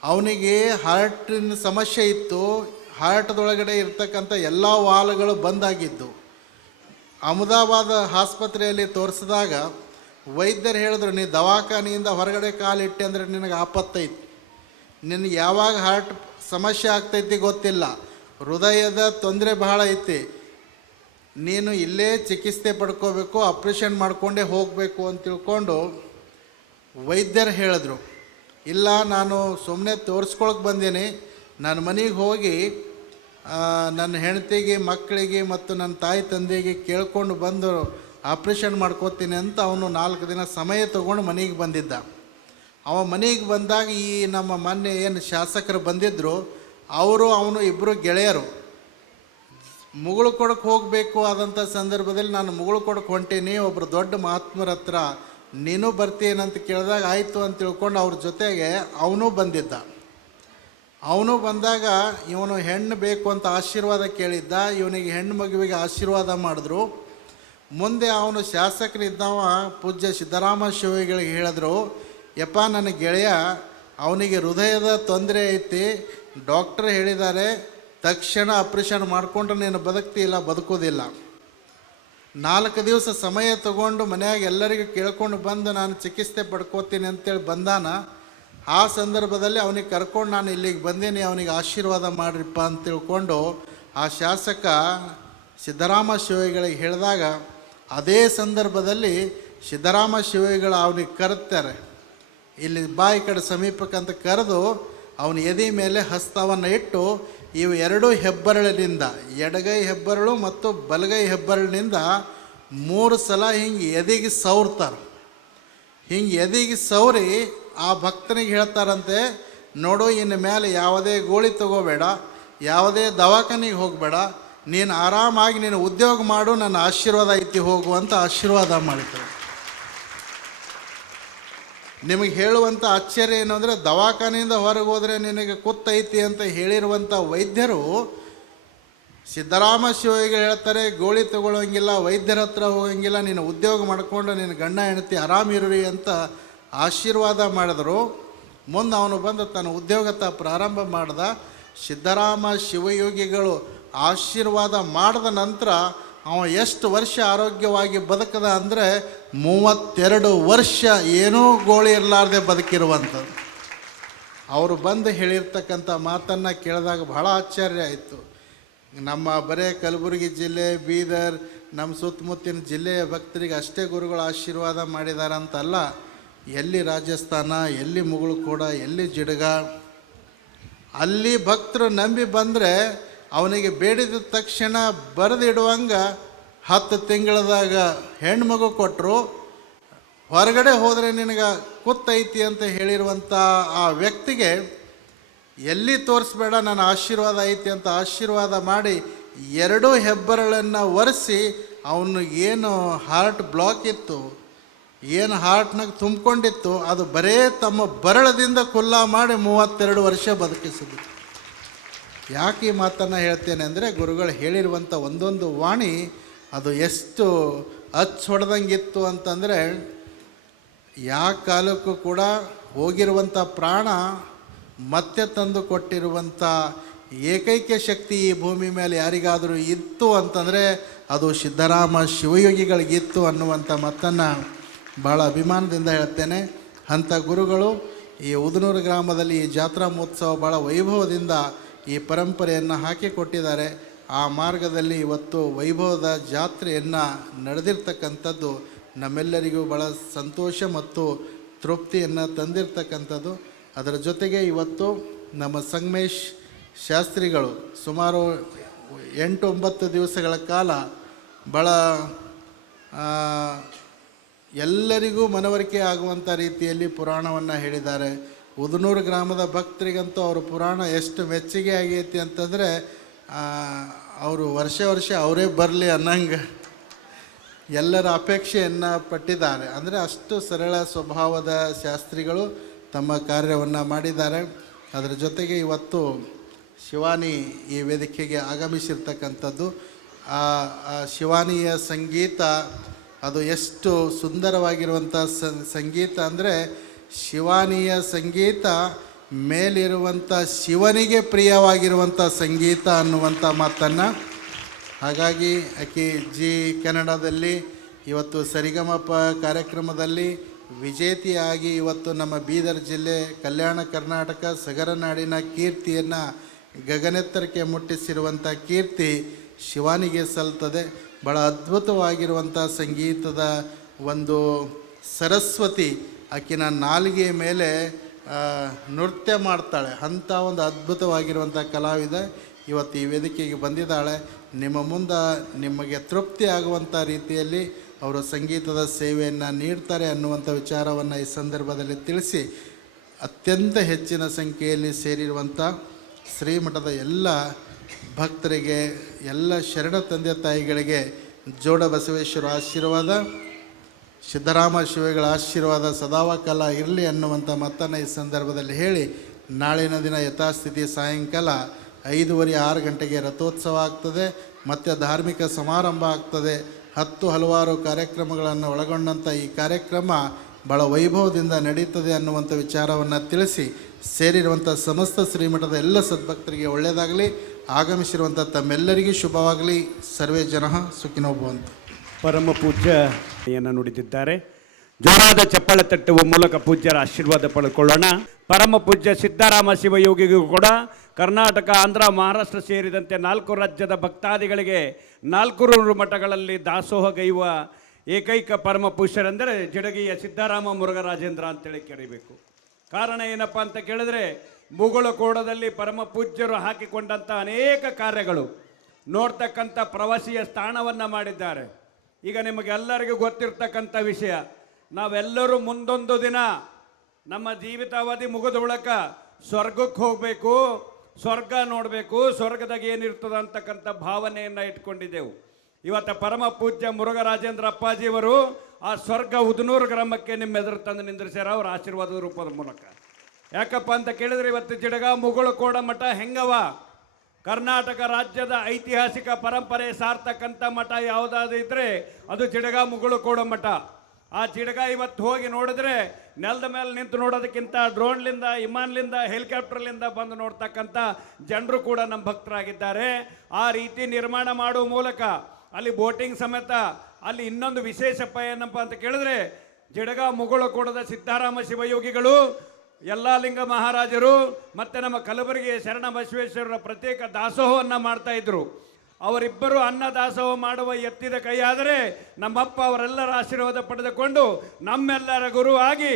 ಅವನಿಗೆ ಹಾರ್ಟಿನ ಸಮಸ್ಯೆ ಇತ್ತು. ಹಾರ್ಟ್ದೊಳಗಡೆ ಇರ್ತಕ್ಕಂಥ ಎಲ್ಲ ವಾಲ್ಗಳು ಬಂದಾಗಿದ್ದು. ಅಹಮದಾಬಾದ್ ಆಸ್ಪತ್ರೆಯಲ್ಲಿ ತೋರಿಸಿದಾಗ ವೈದ್ಯರು ಹೇಳಿದ್ರು, ನೀ ದವಾಖಾನೆಯಿಂದ ಹೊರಗಡೆ ಕಾಲಿಟ್ಟೆ ಅಂದರೆ ನಿನಗೆ ಆಪತ್ತೈತಿ, ನಿನಗೆ ಯಾವಾಗ ಹಾರ್ಟ್ ಸಮಸ್ಯೆ ಆಗ್ತೈತಿ ಗೊತ್ತಿಲ್ಲ, ಹೃದಯದ ತೊಂದರೆ ಬಹಳ ಐತಿ, ನೀನು ಇಲ್ಲೇ ಚಿಕಿತ್ಸೆ ಪಡ್ಕೋಬೇಕು, ಆಪ್ರೇಷನ್ ಮಾಡಿಕೊಂಡೇ ಹೋಗಬೇಕು ಅಂತ ತಿಳ್ಕೊಂಡು ವೈದ್ಯರು ಹೇಳಿದ್ರು. ಇಲ್ಲ, ನಾನು ಸುಮ್ಮನೆ ತೋರಿಸ್ಕೊಳಕ್ಕೆ ಬಂದೀನಿ, ನನ್ನ ಮನೆಗೆ ಹೋಗಿ ನನ್ನ ಹೆಂಡತಿಗೆ ಮಕ್ಕಳಿಗೆ ಮತ್ತು ನನ್ನ ತಾಯಿ ತಂದೆಗೆ ಕೇಳ್ಕೊಂಡು ಬಂದು ಆಪ್ರೇಷನ್ ಮಾಡ್ಕೋತೀನಿ ಅಂತ ಅವನು 4 ದಿನ ಸಮಯ ತೊಗೊಂಡು ಮನೆಗೆ ಬಂದಿದ್ದ. ಮನೆಗೆ ಬಂದಾಗ ಈ ನಮ್ಮ ಮೊನ್ನೆ ಏನು ಶಾಸಕರು ಬಂದಿದ್ದರು, ಅವನು ಇಬ್ಬರು ಗೆಳೆಯರು ಮುಗುಳುಕೋಡಕ್ಕೆ ಹೋಗಬೇಕು ಆದಂಥ ಸಂದರ್ಭದಲ್ಲಿ ನಾನು ಮುಗುಳುಕೋಡಕ್ಕೆ ಹೊಂಟೀನಿ, ಒಬ್ಬರು ದೊಡ್ಡ ಮಹಾತ್ಮರ ಹತ್ರ ನೀನು ಬರ್ತೀನಂತ ಕೇಳಿದಾಗ ಆಯಿತು ಅಂತ ತಿಳ್ಕೊಂಡು ಅವ್ರ ಜೊತೆಗೆ ಅವನು ಬಂದಿದ್ದ. ಅವನು ಬಂದಾಗ ಇವನು ಹೆಣ್ಣು ಬೇಕು ಅಂತ ಆಶೀರ್ವಾದ ಕೇಳಿದ್ದ. ಇವನಿಗೆ ಹೆಣ್ಣು ಮಗುವಿಗೆ ಆಶೀರ್ವಾದ ಮಾಡಿದ್ರು. ಮುಂದೆ ಅವನು ಶಾಸಕರಿದ್ದವ ಪೂಜ್ಯ ಸಿದ್ದರಾಮ ಶಿವಯೋಗಿಗಳಿಗೆ ಹೇಳಿದ್ರು, ಯಪ್ಪ ನನ್ನ ಗೆಳೆಯ ಅವನಿಗೆ ಹೃದಯದ ತೊಂದರೆ ಐತಿ, ಡಾಕ್ಟರ್ ಹೇಳಿದ್ದಾರೆ ತಕ್ಷಣ ಆಪ್ರೇಷನ್ ಮಾಡಿಕೊಂಡ್ರೆ ನೀನು ಬದುಕ್ತಿಲ್ಲ, ಬದುಕೋದಿಲ್ಲ. 4 ದಿವಸ ಸಮಯ ತಗೊಂಡು ಮನೆಯಾಗ ಎಲ್ಲರಿಗೂ ಕೇಳ್ಕೊಂಡು ಬಂದು ನಾನು ಚಿಕಿತ್ಸೆ ಪಡ್ಕೋತೀನಿ ಅಂತೇಳಿ ಬಂದಾನ. ಆ ಸಂದರ್ಭದಲ್ಲಿ ಅವನಿಗೆ ಕರ್ಕೊಂಡು ನಾನು ಇಲ್ಲಿಗೆ ಬಂದೀನಿ, ಅವನಿಗೆ ಆಶೀರ್ವಾದ ಮಾಡಿರಿಪ್ಪ ಅಂತ ತಿಳ್ಕೊಂಡು ಆ ಶಾಸಕ ಸಿದ್ದರಾಮ ಶಿವಯೋಗಿಗಳಿಗೆ ಹೇಳಿದಾಗ ಅದೇ ಸಂದರ್ಭದಲ್ಲಿ ಸಿದ್ದರಾಮ ಶಿವಯೋಗಿಗಳು ಅವನಿಗೆ ಕರೆತಾರೆ. ಇಲ್ಲಿ ಬಾಯಿ ಕಡೆ ಸಮೀಪಕ್ಕಂತ ಕರೆದು ಅವನ ಎದೆ ಮೇಲೆ ಹಸ್ತವನ್ನು ಇಟ್ಟು ಇವು 2 ಹೆಬ್ಬರಳಿನಿಂದ, ಎಡಗೈ ಹೆಬ್ಬರಳು ಮತ್ತು ಬಲಗೈ ಹೆಬ್ಬರಳಿನಿಂದ 3 ಸಲ ಹಿಂಗೆ ಎದೆಗೆ ಸವರ್ತಾರೆ. ಹಿಂಗೆ ಎದೆಗೆ ಸವರಿ ಆ ಭಕ್ತನಿಗೆ ಹೇಳ್ತಾರಂತೆ, ನೋಡು ಇನ್ನು ಮೇಲೆ ಯಾವುದೇ ಗೋಳಿ ತಗೋಬೇಡ, ಯಾವುದೇ ದವಾಖಾನೆಗೆ ಹೋಗಬೇಡ, ನೀನು ಆರಾಮಾಗಿ ನೀನು ಉದ್ಯೋಗ ಮಾಡು, ನನ್ನ ಆಶೀರ್ವಾದ ಐತಿ ಹೋಗುವಂತ ಆಶೀರ್ವಾದ ಮಾಡಿದ್ರು. ನಿಮಗೆ ಹೇಳುವಂಥ ಆಶ್ಚರ್ಯ ಏನು ಅಂದರೆ, ದವಾಖಾನೆಯಿಂದ ಹೊರಗೆ ಹೋದರೆ ನಿನಗೆ ಕುತ್ತೈತಿ ಅಂತ ಹೇಳಿರುವಂಥ ವೈದ್ಯರು ಸಿದ್ದರಾಮ ಶಿವಯೋಗಿಗಳು ಹೇಳ್ತಾರೆ, ಗೋಳಿ ತಗೊಳ್ಳೋಂಗಿಲ್ಲ, ವೈದ್ಯರ ಹತ್ರ ಹೋಗಂಗಿಲ್ಲ, ನೀನು ಉದ್ಯೋಗ ಮಾಡಿಕೊಂಡು ನಿನ್ನ ಗಂಡ ಹೆಂಡತಿ ಆರಾಮಿರ್ರಿ ಅಂತ ಆಶೀರ್ವಾದ ಮಾಡಿದ್ರು. ಮುಂದೆ ಅವನು ಬಂದು ತನ್ನ ಉದ್ಯೋಗತ ಪ್ರಾರಂಭ ಮಾಡ್ದ. ಸಿದ್ದರಾಮ ಶಿವಯೋಗಿಗಳು ಆಶೀರ್ವಾದ ಮಾಡಿದ ನಂತರ ಅವ ಎಷ್ಟು ವರ್ಷ ಆರೋಗ್ಯವಾಗಿ ಬದುಕದ ಅಂದರೆ 32 ವರ್ಷ ಏನೂ ಗೋಳಿ ಇರಲಾರ್ದೆ ಬದುಕಿರುವಂಥದ್ದು. ಅವರು ಬಂದು ಹೇಳಿರ್ತಕ್ಕಂಥ ಮಾತನ್ನು ಕೇಳಿದಾಗ ಬಹಳ ಆಶ್ಚರ್ಯ ಆಯಿತು. ನಮ್ಮ ಬರೇ ಕಲಬುರಗಿ ಜಿಲ್ಲೆ, ಬೀದರ್, ನಮ್ಮ ಸುತ್ತಮುತ್ತಿನ ಜಿಲ್ಲೆಯ ಭಕ್ತರಿಗೆ ಅಷ್ಟೇ ಗುರುಗಳು ಆಶೀರ್ವಾದ ಮಾಡಿದಾರಂತಲ್ಲ, ಎಲ್ಲಿ ರಾಜಸ್ಥಾನ, ಎಲ್ಲಿ ಮುಗುಳುಕೋಡ, ಎಲ್ಲಿ ಜಿಡ್ಗ, ಅಲ್ಲಿ ಭಕ್ತರು ನಂಬಿ ಬಂದರೆ ಅವನಿಗೆ ಬೇಡಿದ ತಕ್ಷಣ ಬರೆದಿಡುವಂಗೆ 10 ತಿಂಗಳದಾಗ ಹೆಣ್ಮಗು ಕೊಟ್ಟರು. ಹೊರಗಡೆ ಹೋದರೆ ನಿನಗೆ ಕುತ್ತೈತಿ ಅಂತ ಹೇಳಿರುವಂಥ ಆ ವ್ಯಕ್ತಿಗೆ ಎಲ್ಲಿ ತೋರಿಸ್ಬೇಡ, ನನ್ನ ಆಶೀರ್ವಾದ ಐತಿ ಅಂತ ಆಶೀರ್ವಾದ ಮಾಡಿ 2 ಹೆಬ್ಬರಳನ್ನು ಒರೆಸಿ ಅವನು ಏನು ಹಾರ್ಟ್ ಬ್ಲಾಕ್ ಇತ್ತು, ಏನು ಹಾರ್ಟ್ನಾಗ ತುಂಬಿಕೊಂಡಿತ್ತು, ಅದು ಬರೇ ತಮ್ಮ ಬರಳದಿಂದ ಕುಲ್ಲ ಮಾಡಿ 32 ವರ್ಷ ಬದುಕಿಸಿದ್ರು. ಯಾಕೆ ಈ ಮಾತನ್ನು ಹೇಳ್ತೇನೆ ಅಂದರೆ, ಗುರುಗಳು ಹೇಳಿರುವಂಥ ಒಂದೊಂದು ವಾಣಿ ಅದು ಎಷ್ಟು ಹೊಡೆದಂಗಿತ್ತು ಅಂತಂದರೆ, ಯಾವ ಕಾಲಕ್ಕೂ ಕೂಡ ಹೋಗಿರುವಂಥ ಪ್ರಾಣ ಮತ್ತೆ ತಂದು ಕೊಟ್ಟಿರುವಂಥ ಏಕೈಕ ಶಕ್ತಿ ಈ ಭೂಮಿ ಮೇಲೆ ಯಾರಿಗಾದರೂ ಇತ್ತು ಅಂತಂದರೆ ಅದು ಸಿದ್ದರಾಮ ಶಿವಯೋಗಿಗಳಿಗಿತ್ತು ಅನ್ನುವಂಥ ಮಾತನ್ನು ಭಾಳ ಅಭಿಮಾನದಿಂದ ಹೇಳ್ತೇನೆ. ಅಂಥ ಗುರುಗಳು ಈ ಉದನೂರು ಗ್ರಾಮದಲ್ಲಿ ಈ ಜಾತ್ರಾ ಮಹೋತ್ಸವ ಭಾಳ ವೈಭವದಿಂದ ಈ ಪರಂಪರೆಯನ್ನು ಹಾಕಿಕೊಟ್ಟಿದ್ದಾರೆ. ಆ ಮಾರ್ಗದಲ್ಲಿ ಇವತ್ತು ವೈಭವದ ಜಾತ್ರೆಯನ್ನು ನಡೆದಿರ್ತಕ್ಕಂಥದ್ದು ನಮ್ಮೆಲ್ಲರಿಗೂ ಭಾಳ ಸಂತೋಷ ಮತ್ತು ತೃಪ್ತಿಯನ್ನು ತಂದಿರತಕ್ಕಂಥದ್ದು. ಅದರ ಜೊತೆಗೆ ಇವತ್ತು ನಮ್ಮ ಸಂಗಮೇಶ್ ಶಾಸ್ತ್ರಿಗಳು ಸುಮಾರು 8-9 ದಿವಸಗಳ ಕಾಲ ಭಾಳ ಎಲ್ಲರಿಗೂ ಮನವರಿಕೆ ಆಗುವಂಥ ರೀತಿಯಲ್ಲಿ ಪುರಾಣವನ್ನು ಹೇಳಿದ್ದಾರೆ. ಉದನೂರು ಗ್ರಾಮದ ಭಕ್ತರಿಗಂತೂ ಅವ್ರ ಪುರಾಣ ಎಷ್ಟು ಮೆಚ್ಚುಗೆ ಆಗೈತಿ ಅಂತಂದರೆ, ಅವರು ವರ್ಷ ಅವರೇ ಬರಲಿ ಅನ್ನಂಗೆ ಎಲ್ಲರ ಅಪೇಕ್ಷೆಯನ್ನು ಪಟ್ಟಿದ್ದಾರೆ. ಅಂದರೆ ಅಷ್ಟು ಸರಳ ಸ್ವಭಾವದ ಶಾಸ್ತ್ರಿಗಳು ತಮ್ಮ ಕಾರ್ಯವನ್ನು ಮಾಡಿದ್ದಾರೆ. ಅದರ ಜೊತೆಗೆ ಇವತ್ತು ಶಿವಾನಿ ಈ ವೇದಿಕೆಗೆ ಆಗಮಿಸಿರ್ತಕ್ಕಂಥದ್ದು. ಆ ಶಿವಾನಿಯ ಸಂಗೀತ ಅದು ಎಷ್ಟು ಸುಂದರವಾಗಿರುವಂಥ ಸಂಗೀತ ಅಂದರೆ, ಶಿವಾನಿಯ ಸಂಗೀತ ಮೇಲಿರುವಂಥ ಶಿವನಿಗೆ ಪ್ರಿಯವಾಗಿರುವಂಥ ಸಂಗೀತ ಅನ್ನುವಂಥ ಮಾತನ್ನು. ಹಾಗಾಗಿ ಆಕೆ ಜಿ ಕನ್ನಡದಲ್ಲಿ ಇವತ್ತು ಸರಿಗಮಪ ಕಾರ್ಯಕ್ರಮದಲ್ಲಿ ವಿಜೇತಿಯಾಗಿ ಇವತ್ತು ನಮ್ಮ ಬೀದರ್ ಜಿಲ್ಲೆ, ಕಲ್ಯಾಣ ಕರ್ನಾಟಕ, ಸಗರನಾಡಿನ ಕೀರ್ತಿಯನ್ನು ಗಗನೆತ್ತರಕ್ಕೆ ಮುಟ್ಟಿಸಿರುವಂಥ ಕೀರ್ತಿ ಶಿವಾನಿಗೆ ಸಲ್ತದೆ. ಭಾಳ ಅದ್ಭುತವಾಗಿರುವಂಥ ಸಂಗೀತದ ಒಂದು ಸರಸ್ವತಿ ಆಕಿನ ನಾಲಿಗೆಯ ಮೇಲೆ ನೃತ್ಯ ಮಾಡ್ತಾಳೆ. ಅಂಥ ಒಂದು ಅದ್ಭುತವಾಗಿರುವಂಥ ಕಲಾವಿದ ಇವತ್ತು ಈ ವೇದಿಕೆಗೆ ಬಂದಿದ್ದಾಳೆ. ನಿಮ್ಮ ಮುಂದೆ ನಿಮಗೆ ತೃಪ್ತಿ ಆಗುವಂಥ ರೀತಿಯಲ್ಲಿ ಅವರು ಸಂಗೀತದ ಸೇವೆಯನ್ನು ನೀಡ್ತಾರೆ ಅನ್ನುವಂಥ ವಿಚಾರವನ್ನು ಈ ಸಂದರ್ಭದಲ್ಲಿ ತಿಳಿಸಿ, ಅತ್ಯಂತ ಹೆಚ್ಚಿನ ಸಂಖ್ಯೆಯಲ್ಲಿ ಸೇರಿರುವಂಥ ಶ್ರೀಮಠದ ಎಲ್ಲ ಭಕ್ತರಿಗೆ, ಎಲ್ಲ ಶರಣ ತಂದೆ ತಾಯಿಗಳಿಗೆ ಜೋಡ ಬಸವೇಶ್ವರ ಆಶೀರ್ವಾದ, ಸಿದ್ದರಾಮ ಶಿವಗಳ ಆಶೀರ್ವಾದ ಸದಾಕಾಲ ಇರಲಿ ಅನ್ನುವಂಥ ಮಾತನ್ನು ಈ ಸಂದರ್ಭದಲ್ಲಿ ಹೇಳಿ, ನಾಳಿನ ದಿನ ಯಥಾಸ್ಥಿತಿ ಸಾಯಂಕಾಲ 5:30-6 ಗಂಟೆಗೆ ರಥೋತ್ಸವ ಆಗ್ತದೆ. ಮತ್ತು ಧಾರ್ಮಿಕ ಸಮಾರಂಭ ಆಗ್ತದೆ. ಹಲವಾರು ಕಾರ್ಯಕ್ರಮಗಳನ್ನು ಒಳಗೊಂಡಂಥ ಈ ಕಾರ್ಯಕ್ರಮ ಭಾಳ ವೈಭವದಿಂದ ನಡೀತದೆ ಅನ್ನುವಂಥ ವಿಚಾರವನ್ನು ತಿಳಿಸಿ, ಸೇರಿರುವಂಥ ಸಮಸ್ತ ಶ್ರೀಮಠದ ಎಲ್ಲ ಸದ್ಭಕ್ತರಿಗೆ ಒಳ್ಳೆಯದಾಗಲಿ, ಆಗಮಿಸಿರುವಂಥ ತಮ್ಮೆಲ್ಲರಿಗೂ ಶುಭವಾಗಲಿ. ಸರ್ವೇ ಜನ ಸುಖಿನೋ ಭವಂತು. ಪರಮ ಪೂಜ್ಯಯನ್ನು ನುಡಿದಿದ್ದಾರೆ. ಜೋರಾದ ಚಪ್ಪಾಳೆ ತಟ್ಟುವ ಮೂಲಕ ಪೂಜ್ಯರ ಆಶೀರ್ವಾದ ಪಡೆದುಕೊಳ್ಳೋಣ. ಪರಮ ಪೂಜ್ಯ ಸಿದ್ದರಾಮ ಶಿವಯೋಗಿಗೂ ಕೂಡ ಕರ್ನಾಟಕ, ಆಂಧ್ರ, ಮಹಾರಾಷ್ಟ್ರ ಸೇರಿದಂತೆ 4 ರಾಜ್ಯದ ಭಕ್ತಾದಿಗಳಿಗೆ 400 ಮಠಗಳಲ್ಲಿ ದಾಸೋಹಗೈವ ಏಕೈಕ ಪರಮ ಪುರುಷರೆಂದರೆ ಜಡಗಿಯ ಸಿದ್ದರಾಮ ಮುರುಘರಾಜೇಂದ್ರ ಅಂತೇಳಿ ಕರೀಬೇಕು. ಕಾರಣ ಏನಪ್ಪ ಅಂತ ಕೇಳಿದ್ರೆ, ಮುಗುಳಕೋಡದಲ್ಲಿ ಪರಮ ಪೂಜ್ಯರು ಹಾಕಿಕೊಂಡಂಥ ಅನೇಕ ಕಾರ್ಯಗಳು ನೋಡ್ತಕ್ಕಂಥ ಪ್ರವಾಸಿಯ ಸ್ಥಾನವನ್ನು ಮಾಡಿದ್ದಾರೆ. ಈಗ ನಿಮಗೆಲ್ಲರಿಗೂ ಗೊತ್ತಿರ್ತಕ್ಕಂಥ ವಿಷಯ, ನಾವೆಲ್ಲರೂ ಮುಂದೊಂದು ದಿನ ನಮ್ಮ ಜೀವಿತಾವಧಿ ಮುಗಿದ ಬಳಿಕ ಸ್ವರ್ಗಕ್ಕೆ ಹೋಗಬೇಕು, ಸ್ವರ್ಗ ನೋಡಬೇಕು, ಸ್ವರ್ಗದಾಗ ಏನಿರ್ತದೆ ಅಂತಕ್ಕಂಥ ಭಾವನೆಯನ್ನು ಇಟ್ಕೊಂಡಿದ್ದೆವು. ಇವತ್ತು ಪರಮ ಪೂಜ್ಯ ಮುರುಘರಾಜೇಂದ್ರ ಅಪ್ಪಾಜಿಯವರು ಆ ಸ್ವರ್ಗ ಉದನೂರು ಗ್ರಾಮಕ್ಕೆ ನಿಮ್ಮ ಎದುರು ತಂದು ನಿಂದ್ರಿಸ್ಯಾರ ಅವ್ರ ಆಶೀರ್ವಾದದ ರೂಪದ ಮೂಲಕ. ಯಾಕಪ್ಪ ಅಂತ ಕೇಳಿದ್ರೆ, ಇವತ್ತು ಜಿಡಗ ಮುಗುಳಕೋಡ ಮಠ ಹೆಂಗವ, ಕರ್ನಾಟಕ ರಾಜ್ಯದ ಐತಿಹಾಸಿಕ ಪರಂಪರೆ ಸಾರ್ತಕ್ಕಂಥ ಮಠ ಯಾವುದಾದ್ರು ಇದ್ದರೆ ಅದು ಜಿಡಗ ಮುಗುಳಕೋಡ ಮಠ. ಆ ಜಿಡಗ ಇವತ್ತು ಹೋಗಿ ನೋಡಿದ್ರೆ ನೆಲದ ಮೇಲೆ ನಿಂತು ನೋಡೋದಕ್ಕಿಂತ ಡ್ರೋನ್ಲಿಂದ, ವಿಮಾನಲಿಂದ, ಹೆಲಿಕಾಪ್ಟರ್ಲಿಂದ ಬಂದು ನೋಡ್ತಕ್ಕಂಥ ಜನರು ಕೂಡ ನಮ್ಮ ಭಕ್ತರಾಗಿದ್ದಾರೆ. ಆ ರೀತಿ ನಿರ್ಮಾಣ ಮಾಡುವ ಮೂಲಕ ಅಲ್ಲಿ ಬೋಟಿಂಗ್ ಸಮೇತ ಅಲ್ಲಿ ಇನ್ನೊಂದು ವಿಶೇಷಪ್ಪ ಏನಪ್ಪ ಅಂತ ಕೇಳಿದ್ರೆ, ಜಿಡಗ ಮುಗುಳಕೋಡದ ಸಿದ್ದರಾಮ ಶಿವಯೋಗಿಗಳು, ಯಲ್ಲಾಲಿಂಗ ಮಹಾರಾಜರು ಮತ್ತು ನಮ್ಮ ಕಲಬುರಗಿಯ ಶರಣ ಬಸವೇಶ್ವರರ ಪ್ರತ್ಯೇಕ ದಾಸೋಹವನ್ನು ಮಾಡ್ತಾ ಇದ್ರು. ಅವರಿಬ್ಬರು ಅನ್ನ ದಾಸೋಹ ಮಾಡುವ ಎತ್ತಿದ ಕೈಯಾದರೆ ನಮ್ಮಪ್ಪ ಅವರೆಲ್ಲರ ಆಶೀರ್ವಾದ ಪಡೆದುಕೊಂಡು ನಮ್ಮೆಲ್ಲರ ಗುರುವಾಗಿ,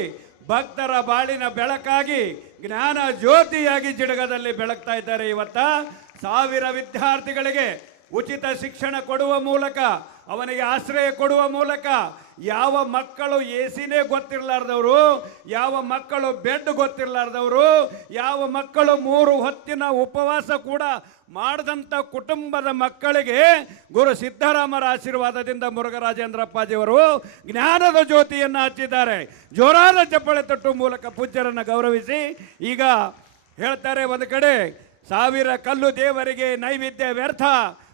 ಭಕ್ತರ ಬಾಳಿನ ಬೆಳಕಾಗಿ, ಜ್ಞಾನ ಜ್ಯೋತಿಯಾಗಿ ಜಿಡಗದಲ್ಲಿ ಬೆಳಗ್ತಾ ಇದ್ದಾರೆ. ಇವತ್ತ 1000 ವಿದ್ಯಾರ್ಥಿಗಳಿಗೆ ಉಚಿತ ಶಿಕ್ಷಣ ಕೊಡುವ ಮೂಲಕ, ಅವನಿಗೆ ಆಶ್ರಯ ಕೊಡುವ ಮೂಲಕ ಯಾವ ಮಕ್ಕಳು ಎಸಿನೇ ಗೊತ್ತಿರಲಾರ್ದವರು, ಯಾವ ಮಕ್ಕಳು ಬೆಡ್ ಗೊತ್ತಿರಲಾರ್ದವರು, ಯಾವ ಮಕ್ಕಳು 3 ಹೊತ್ತಿನ ಉಪವಾಸ ಕೂಡ ಮಾಡಿದಂಥ ಕುಟುಂಬದ ಮಕ್ಕಳಿಗೆ ಗುರು ಸಿದ್ದರಾಮರ ಆಶೀರ್ವಾದದಿಂದ ಮುರುಘರಾಜೇಂದ್ರ ಅಪ್ಪಾಜಿಯವರು ಜ್ಞಾನದ ಜ್ಯೋತಿಯನ್ನು ಹಚ್ಚಿದ್ದಾರೆ. ಜೋರಾದ ಚಪ್ಪಾಳೆ ತಟ್ಟು ಮೂಲಕ ಪೂಜ್ಯರನ್ನು ಗೌರವಿಸಿ ಈಗ ಹೇಳ್ತಾರೆ, ಒಂದು ಕಡೆ 1000 ಕಲ್ಲು ದೇವರಿಗೆ ನೈವೇದ್ಯ ವ್ಯರ್ಥ,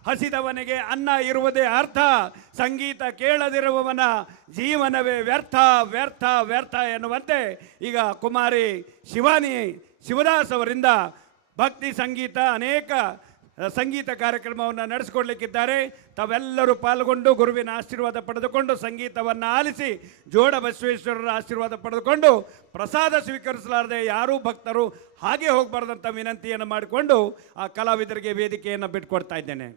ಹಸಿದವನಿಗೆ ಅನ್ನ ಇರುವುದೇ ಅರ್ಥ, ಸಂಗೀತ ಕೇಳದಿರುವವನ ಜೀವನವೇ ವ್ಯರ್ಥ ವ್ಯರ್ಥ ವ್ಯರ್ಥ ಎನ್ನುವಂತೆ ಈಗ ಕುಮಾರಿ ಶಿವಾನಿ ಶಿವದಾಸ್ ಅವರಿಂದ ಭಕ್ತಿ ಸಂಗೀತ ಅನೇಕ ಸಂಗೀತ ಕಾರ್ಯಕ್ರಮವನ್ನು ನಡೆಸಿಕೊಡ್ಲಿಕ್ಕಿದ್ದಾರೆ. ತಾವೆಲ್ಲರೂ ಪಾಲ್ಗೊಂಡು ಗುರುವಿನ ಆಶೀರ್ವಾದ ಪಡೆದುಕೊಂಡು ಸಂಗೀತವನ್ನು ಆಲಿಸಿ ಜೋಡ ಬಸವೇಶ್ವರರ ಆಶೀರ್ವಾದ ಪಡೆದುಕೊಂಡು ಪ್ರಸಾದ ಸ್ವೀಕರಿಸಲಾರದೆ ಯಾರೂ ಭಕ್ತರು ಹಾಗೆ ಹೋಗಬಾರ್ದಂಥ ವಿನಂತಿಯನ್ನು ಮಾಡಿಕೊಂಡು ಆ ಕಲಾವಿದರಿಗೆ ವೇದಿಕೆಯನ್ನು ಬಿಟ್ಕೊಡ್ತಾ ಇದ್ದೇನೆ.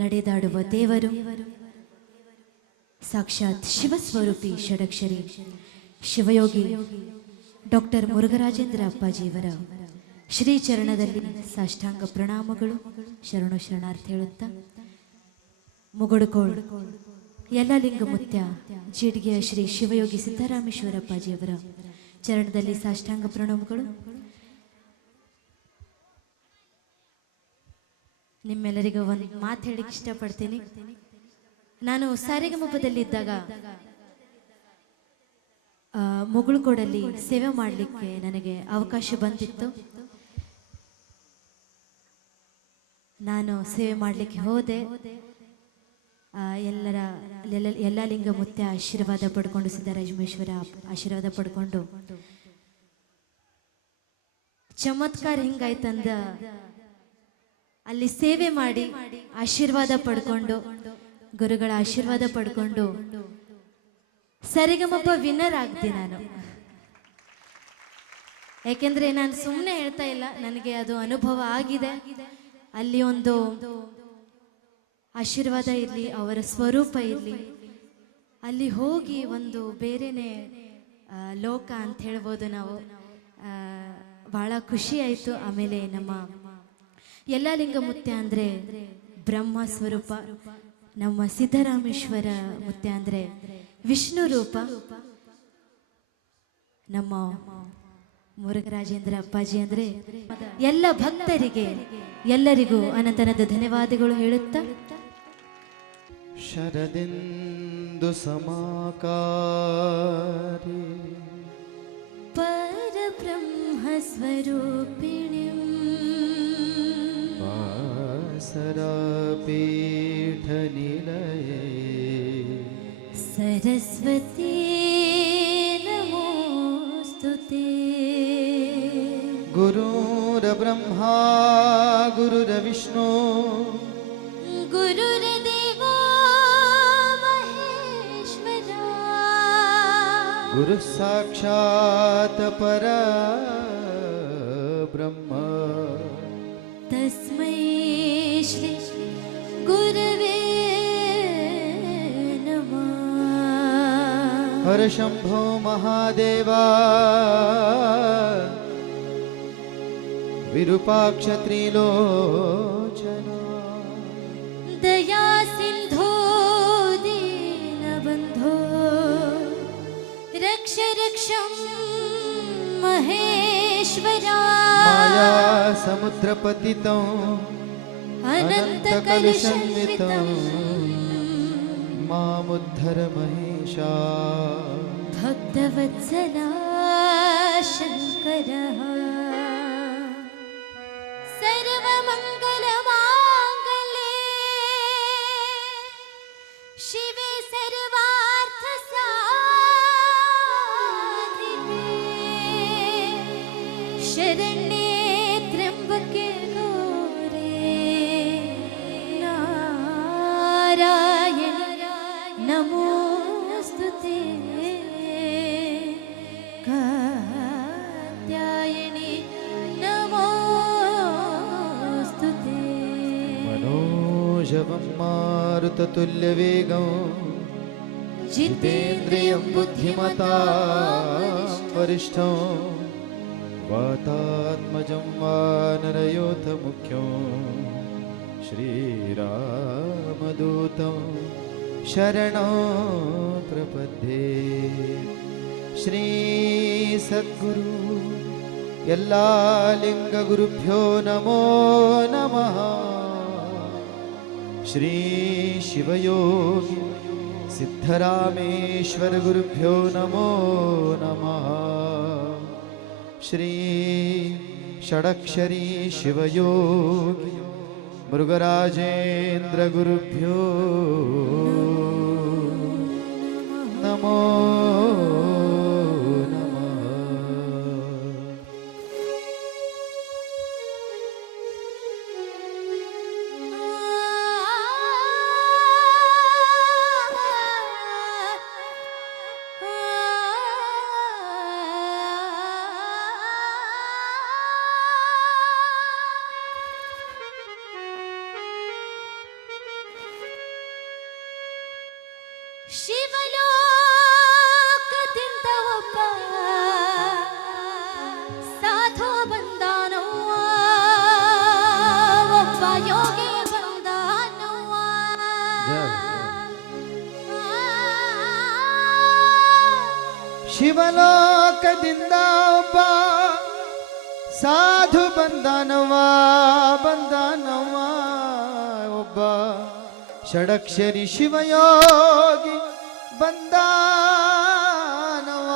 ನಡೆದಾಡುವ ದೇವರು ಸಾಕ್ಷಾತ್ ಶಿವಸ್ವರೂಪಿ ಷಡಕ್ಷರಿ ಶಿವಯೋಗಿ ಡಾಕ್ಟರ್ ಮುರುಘರಾಜೇಂದ್ರ ಅಪ್ಪಾಜಿಯವರ ಶ್ರೀಚರಣದಲ್ಲಿ ಸಾಷ್ಟಾಂಗ ಪ್ರಣಾಮಗಳು, ಶರಣು ಶರಣಾರ್ಥಿ ಹೇಳುತ್ತಾ ಮುಗುಡುಕೋಳ್ ಯಲ್ಲಾಲಿಂಗ ಮುತ್ಯ ಜೀಡಿಗೆಯ ಶ್ರೀ ಶಿವಯೋಗಿ ಸಿದ್ದರಾಮೇಶ್ವರ ಅಪ್ಪಾಜಿಯವರ ಚರಣದಲ್ಲಿ ಸಾಷ್ಟಾಂಗ ಪ್ರಣಾಮಗಳು. ನಿಮ್ಮೆಲ್ಲರಿಗೂ ಒಂದು ಮಾತು ಹೇಳಿಕ್ಕೆ ಇಷ್ಟಪಡ್ತೀನಿ. ನಾನು ಸಾರಿಗಮಪದಲ್ಲಿದ್ದಾಗ ಮುಗುಳುಕೋಡಲ್ಲಿ ಸೇವೆ ಮಾಡಲಿಕ್ಕೆ ನನಗೆ ಅವಕಾಶ ಬಂದಿತ್ತು. ನಾನು ಸೇವೆ ಮಾಡಲಿಕ್ಕೆ ಹೋದೆ. ಯಲ್ಲಾಲಿಂಗ ಮುತ್ಯ ಆಶೀರ್ವಾದ ಪಡ್ಕೊಂಡು, ಸಿದ್ದರಾಮೇಶ್ವರ ಆಶೀರ್ವಾದ ಪಡ್ಕೊಂಡು ಚಮತ್ಕಾರ ಹಿಂಗಾಯ್ತಂದ ಅಲ್ಲಿ ಸೇವೆ ಮಾಡಿ ಆಶೀರ್ವಾದ ಪಡ್ಕೊಂಡು, ಗುರುಗಳ ಆಶೀರ್ವಾದ ಪಡ್ಕೊಂಡು ಸರಿಗಮಪ ವಿನ್ನರ್ ಆಗ್ತೀನಿ ನಾನು. ಯಾಕೆಂದ್ರೆ ನಾನು ಸುಮ್ಮನೆ ಹೇಳ್ತಾ ಇಲ್ಲ, ನನಗೆ ಅದು ಅನುಭವ ಆಗಿದೆ. ಅಲ್ಲಿ ಒಂದು ಆಶೀರ್ವಾದ ಇರಲಿ, ಅವರ ಸ್ವರೂಪ ಇರಲಿ, ಅಲ್ಲಿ ಹೋಗಿ ಒಂದು ಬೇರೆನೆ ಲೋಕ ಅಂತ ಹೇಳ್ಬೋದು ನಾವು. ಬಹಳ ಖುಷಿ ಆಯಿತು. ಆಮೇಲೆ ನಮ್ಮ ಯಲ್ಲಾಲಿಂಗ ಮುತ್ಯ ಅಂದರೆ ಬ್ರಹ್ಮ ಸ್ವರೂಪ, ನಮ್ಮ ಸಿದ್ದರಾಮೇಶ್ವರ ಮುತ್ಯ ಅಂದರೆ ವಿಷ್ಣು ರೂಪ, ನಮ್ಮ ಮುರುಘರಾಜೇಂದ್ರ ಅಪ್ಪಾಜಿ ಅಂದರೆ ಎಲ್ಲ ಭಕ್ತರಿಗೆ ಎಲ್ಲರಿಗೂ ಅನಂತನದ ಧನ್ಯವಾದಗಳು ಹೇಳುತ್ತಾ ಶರದಿಂದು ಸಮಾಕಾರಿ ಪರಬ್ರಹ್ಮ ಸ್ವರೂಪಿಣಿ ಸರಪೀಠ ನಿಲಯೇ ಸರಸ್ವತಿ ನಮೋಸ್ತುತೇ. ಗುರುರ್ಬ್ರಹ್ಮ ಗುರುರ್ವಿಷ್ಣು ಗುರುರ್ದೇವೋ ಮಹೇಶ್ವರ ಗುರು ಸಾಕ್ಷಾತ್ ಪರಬ್ರಹ್ಮ ತಸ್ಮೈ ಶ್ರೀ ಗುರವೇ ನಮಃ. ಹರ ಶಂಭೋ ಮಹಾದೇವ ವಿರೂಪಾಕ್ಷ ತ್ರಿಲೋಚನ ದಯಾ ಸಿಂಧೋ ದೀನಬಂಧೋ ರಕ್ಷ ರಕ್ಷಂ ಮಹೇಶ್ವರ. ಮಾಯಾ ಸಮುದ್ರ ಪತಿತಂ ಅನಂತ ಕಲುಷನ್ವಿತಂ ಮಾಮುದ್ಧರ ಮಹೇಶ. ಭಕ್ತವತ್ಸಲ ಶಂಕರ ಸರ್ವಮಂಗಲ ಮಾಂಗಲ್ಯೆ ಶಿವೆ ಸರ್ವಾರ್ಥ ಸಾಧಿಕೆ ಶರಣ್ಯೆ ತ್ರ್ಯಂಬಕೆ ಗೌರಿ ನಾರಾಯಣಿ ನಮೋಸ್ತುತೇ. ಕಾತ್ಯಾಯನಿ ನಮೋ मनोजवं मारुततुल्यवेगं जितेन्द्रियं बुद्धिमतां वरिष्ठं वातात्मजं वानरयोधमुख्यं श्रीरामदूतं शरणं प्रपद्ये श्री सद्गुरु यल्ला लिंगगुरुभ्यो नमो नमः श्री शिवयोगी सिद्धरामेश्वर गुरुभ्यो नमो नमः श्री षडक्षरी शिवयोगी मृगराजेन्द्र गुरुभ्यो नमो ಶಿವಲೋಕದಿಂದ ಒಬ್ಬ ಸಾಧು ಬಂದಾನವ್ವ, ಒಬ್ಬ ಯೋಗಿ ಬಂದಾನವ್ವ. ಶಿವಲೋಕದಿಂದ ಒಬ್ಬ ಸಾಧು ಬಂದಾನವ್ವ ಬಂದಾನವ್ವ, ಒಬ್ಬ ಷಡಕ್ಷರಿ ಶಿವಯೋಗಿ ಬಂದಾನವ್ವ.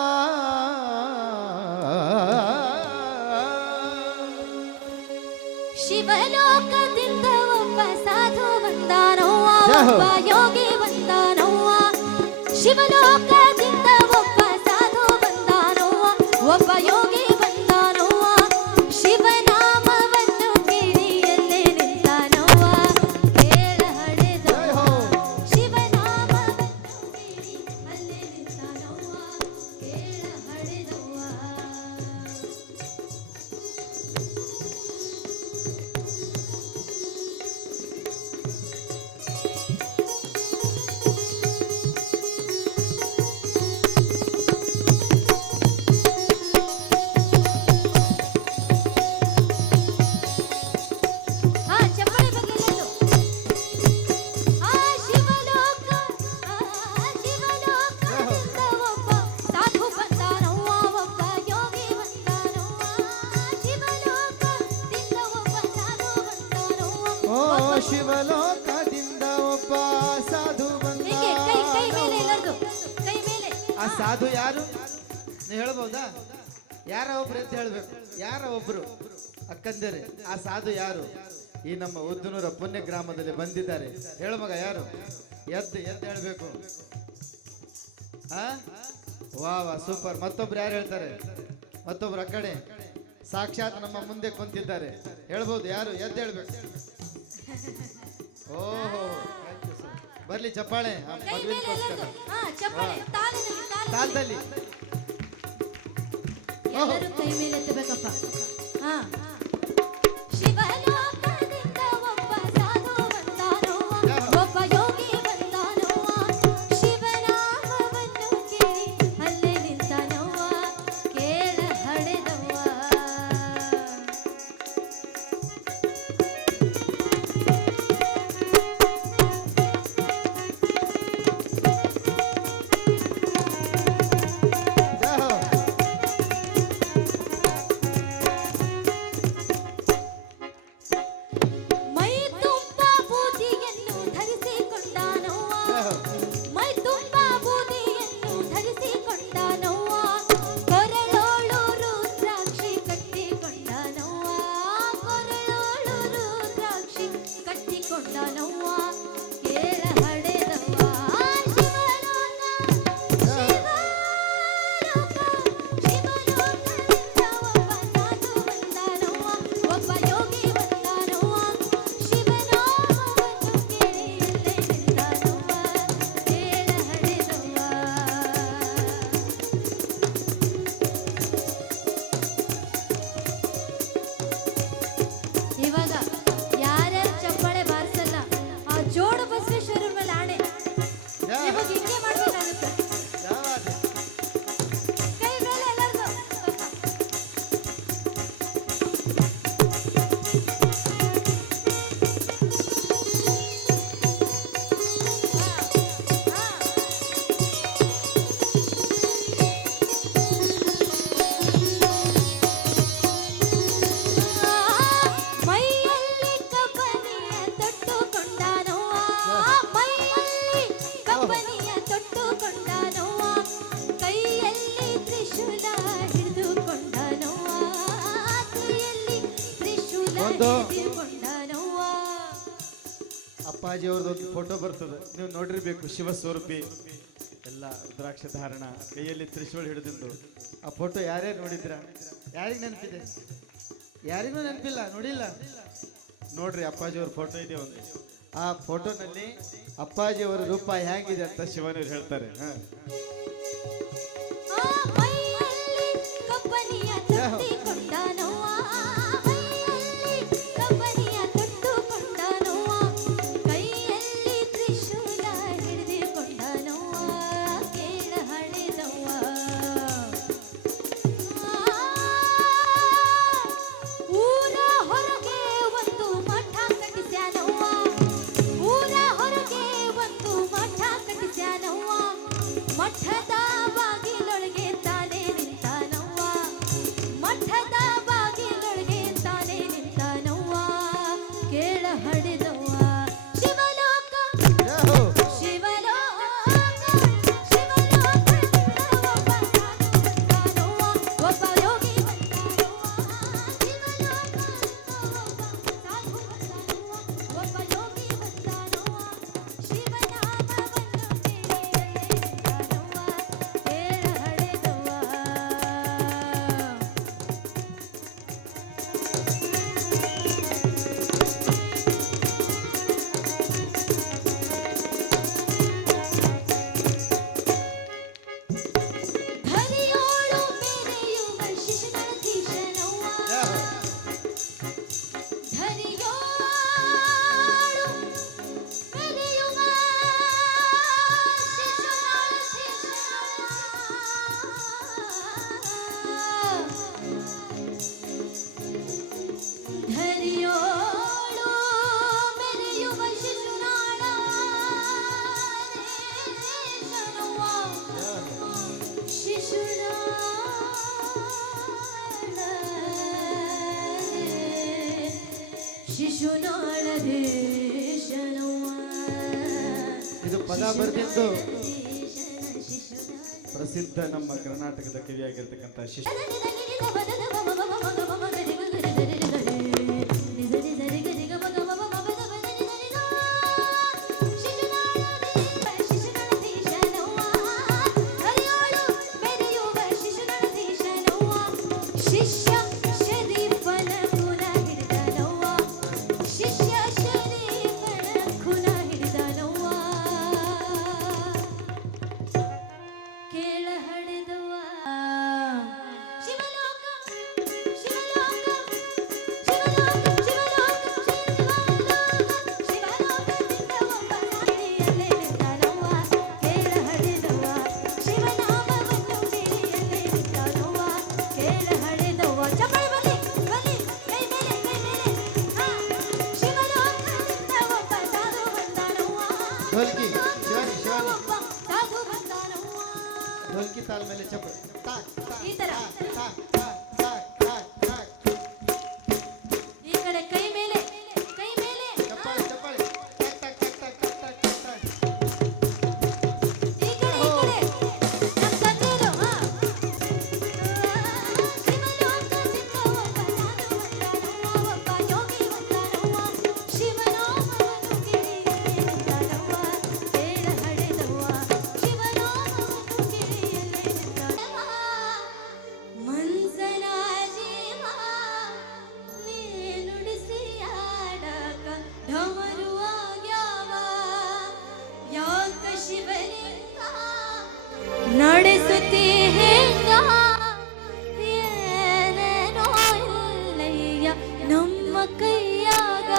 ಶಿವಲೋಕದಿಂದ ಒಬ್ಬ ಸಾಧು ಬಂದಾನವ್ವ, ಒಬ್ಬ ಯೋಗಿ ಬಂದಾನವ್ವ. ಶಿವಲೋಕದಿಂದ ಒಬ್ಬ ಸಾಧು ಬಂದಾನವ್ವ, ಒಬ್ಬ ಯೋಗಿ ಬಂದಾನವ್ವ. ಶಿವನಾಮವನ್ನು ಕೇಳಿ ಎಲ್ಲೇ ನಿಂತಾನವ್ವ, ಕೇಳ ಹಡೆದವ್ವ. ಶಿವನಾಮವನ್ನು ಕೇಳಿ ಅಲ್ಲೇ ನಿಂತಾನವ್ವ, ಕೇಳ ಹಡೆದವ್ವ. ಚಪ್ಪಳಿ ಬಗ್ಗೆಲೆಲ್ಲೋ ಶಿವಲೋಕದಿಂದ ಒಬ್ಬ ಸಾಧು ಬಂದಾನವ್ವ, ಒಬ್ಬ ಯೋಗಿ ಬಂದಾನವ್ವ. ಶಿವಲೋಕದಿಂದ ಒಬ್ಬ ಸಾಧು ಬಂದಾನವ್ವ. ಓ ಶಿವಲೋಕದಿಂದ ಒಬ್ಬ ಸಾಧು ಬಂದ. ಹೀಗೆ ಕೈ ಕೈ ಮೇಲೆ ಎಲ್ಲರದು ಕೈ ಮೇಲೆ. ಆ ಸಾಧು ಯಾರು ನೀವು ಹೇಳ್ಬೋದಾ? ಯಾರ ಒಬ್ರು ಅಂತ ಹೇಳ್ಬೇಕು. ಯಾರ ಒಬ್ರು ಅಕ್ಕಂದಿರಿ, ಆ ಸಾಧು ಯಾರು? ಈ ನಮ್ಮ ಉದ್ದನೂರ ಪುಣ್ಯ ಗ್ರಾಮದಲ್ಲಿ ಬಂದಿದ್ದಾರೆ. ಹೇಳು ಮಗ ಯಾರು? ಎದ್ದು ಎದ್ದು ಹೇಳ್ಬೇಕು. ವಾ ವಾ ಸೂಪರ್. ಮತ್ತೊಬ್ರು ಯಾರು ಹೇಳ್ತಾರೆ? ಮತ್ತೊಬ್ರು ಆ ಕಡೆ ಸಾಕ್ಷಾತ್ ನಮ್ಮ ಮುಂದೆ ಕುಂತಿದ್ದಾರೆ. ಹೇಳ್ಬೋದು ಯಾರು? ಎದ್ದು ಹೇಳ್ಬೇಕು. ಓಹೋ ಬರ್ಲಿ ಚಪ್ಪಾಳೆ ಆ ಕೈ ಮೇಲೆ ಮಗುವಿಗೋಸ್ಕರ. ಎಲ್ಲರದು ಚಪ್ಪಳಿ ತಾಲಿನಲ್ಲಿ ತಾಳದಲ್ಲಿ ಎಲ್ಲರೂ ಕೈ ಮೇಲೆ ಎತ್ತಬೇಕಪ್ಪ. ಶಿವಲೋಕದಿಂದ ಒಬ್ಬ ಸಾಧು ಬಂದಾನವ್ವ, ಒಬ್ಬ ಯೋಗಿ ಬಂದಾನವ್ವ. ಶಿವನಾಮವನ್ನು ಕೇಳಿ ಅಲ್ಲೇ ನಿಂತಾನವ್ವ, ಕೇಳ ಹಡೆದವ್ವ. ಒಂದು ಅಪ್ಪಾಜಿ ಅವ್ರದ್ದು ಒಂದು ಫೋಟೋ ಬರ್ತದೆ, ನೀವು ನೋಡಿರ್ಬೇಕು. ಶಿವಸ್ವರೂಪಿ, ಎಲ್ಲ ರುದ್ರಾಕ್ಷ ಧಾರಣ, ಕೈಯಲ್ಲಿ ತ್ರಿಶೂಲ ಹಿಡಿದಿಂದು ಆ ಫೋಟೋ ಯಾರ್ಯಾರು ನೋಡಿದ್ರ? ಯಾರಿಗೆ ನೆನಪಿದೆ? ಯಾರಿಗೂ ನೆನಪಿಲ್ಲ, ನೋಡಿಲ್ಲ? ನೋಡ್ರಿ, ಅಪ್ಪಾಜಿ ಅವ್ರ ಫೋಟೋ ಇದೆ ಒಂದು. ಆ ಫೋಟೋನಲ್ಲಿ ಅಪ್ಪಾಜಿ ಅವರ ರೂಪ ಹೇಗಿದೆ ಅಂತ ಶಿವನವ್ರು ಹೇಳ್ತಾರೆ. ಮಠದ ಬಾಗಿಲೊಳಗೆ ತಾನೇ ನಿಂತಾನವ್ವ, ಮಠದ ಬಾಗಿಲೊಳಗೆ ತಾನೇ ನಿಂತಾನವ್ವ, ಕೇಳ ಹಡಿದವ್ವ ಶಿವಲೋಕ ಶಿವಲೋಕ ಶಿವಲೋಕ. ಒಬ್ಬ ಯೋಗಿ ಒಬ್ಬ ಯೋಗಿ ಬಂದಾನವ್ವ, ಶಿವನಾಮವನ್ನು ಕೇಳ ಹಡೆದವ್ವ. ಧರಿಯೋಳು ಮೆರೆಯುವ ಶಿಶುನಾಳಧೀಶನವ್ವ, ಧರಿಯೋಳು ಮೆರೆಯುವ ಶಿಶುನಾಳಧೀಶನವ್ವ, ಧರಿಯೋಳು ಮೆರೆಯುವ ಶಿಶುನಾಳಧೀಶನವ್ವ, ಶಿಶುನಾಳಧೀಶನವ್ವ. ಇದು ಪದ ಬರೆದಿದ್ದು ಪ್ರಸಿದ್ಧ ನಮ್ಮ ಕರ್ನಾಟಕದ ಕವಿಯಾಗಿರ್ತಕ್ಕಂಥ ಶಿಶು. ಶಿಷ್ಯ ಶರೀಫನ ಕುಲ ಹಿಡಿದನವ್ವ, ಶಿಷ್ಯ ಶರೀಫನ ಕುಲ ಹಿಡಿದನವ್ವ, ಕೇಳ ಹಡೆದವ್ವ ಶಿವಲೋಕ ಶಿವಲೋಕ ಶಿವಲೋಕ ಶಿವಲೋಕ ಶಿವಲೋಕದಿಂದ ಒಬ್ಬ ಗಿಳಿಯಲ್ಲೇ ನಿಂತಾನವ್ವ, ಕೇಳ ಹಡೆದವ್ವ ಶಿವನಾಮವನ್ನು ಗಿಳಿಯಲ್ಲೇ ನಿಂತಾನವ್ವ, ಕೇಳ ಹಡೆದವ್ವ. ಚಪ್ಪಾಳೆ ಬರಲಿ ಬರಲಿ, ಕೈ ಮೇಲೆ ಕೈ ಮೇಲೆ. ಶಿವಲೋಕದಿಂದ ಒಬ್ಬ ಸಾಧು ಬಂದಾನವ್ವ, ಢೋಲ್ಕಿ, ಶಿವಾನಿ, ಶಿವಾನಿ. ಒಬ್ಬ ಸಾಧು ಬಂದಾನವ್ವ. ಢೋಲ್ಕಿ ತಾಳ ಮೇಲೆ ಚಪ್ಪಾಳೆ. ತಾಕ್, ತಾಕ್, ಈ ತರ. ತಾಕ್, ತಾಕ್, ತಾಕ್, ತಾಕ್, ತಾಕ್. ಈ ಕಡೆ ಕೈ ಮೇಲೆ ಕೈ ಮೇಲೆ. ಚಪ್ಪಾಳೆ, ಚಪ್ಪಾಳೆ. ತಾಕ್, ತಾಕ್, ತಾಕ್, ತಾಕ್, ತಾಕ್, ತಾಕ್, ತಾಕ್, ತಾಕ್. ಈ ಕಡೆ ನಮ್ಮ ತಂದೆಯರು. ಶಿವಲೋಕದಿಂದ ಒಬ್ಬ ಸಾಧು ಬಂದಾನವ್ವ, ಒಬ್ಬ ಯೋಗಿ ಬಂದಾನವ್ವ, ಶಿವನಾಮವನ್ನು ಗಿಳಿಯಲ್ಲಿ ನಿಂತಾನವ್ವ, ಕೇಳ ಹಡೆದವ್ವ ಶಿವನಾಮವನ್ನು ಗಿಳಿಯಲ್ಲಿ ನಿಂತಾನವ್ವ. ಮನ್ಸನ ಜೀವ ನೀ ನುಡಿಸಿ ಆಡಕ ಢಮರುವಾಗ್ಯಾವ, ಯಾಕ ಶಿವಲಿಂಗ ನಡೆಸುತ್ತಿ ಹೆಂಗ, ಏನೇನೋ ಇಲ್ಲಯ್ಯ ನಮ್ಮ ಕೈಯಾಗ,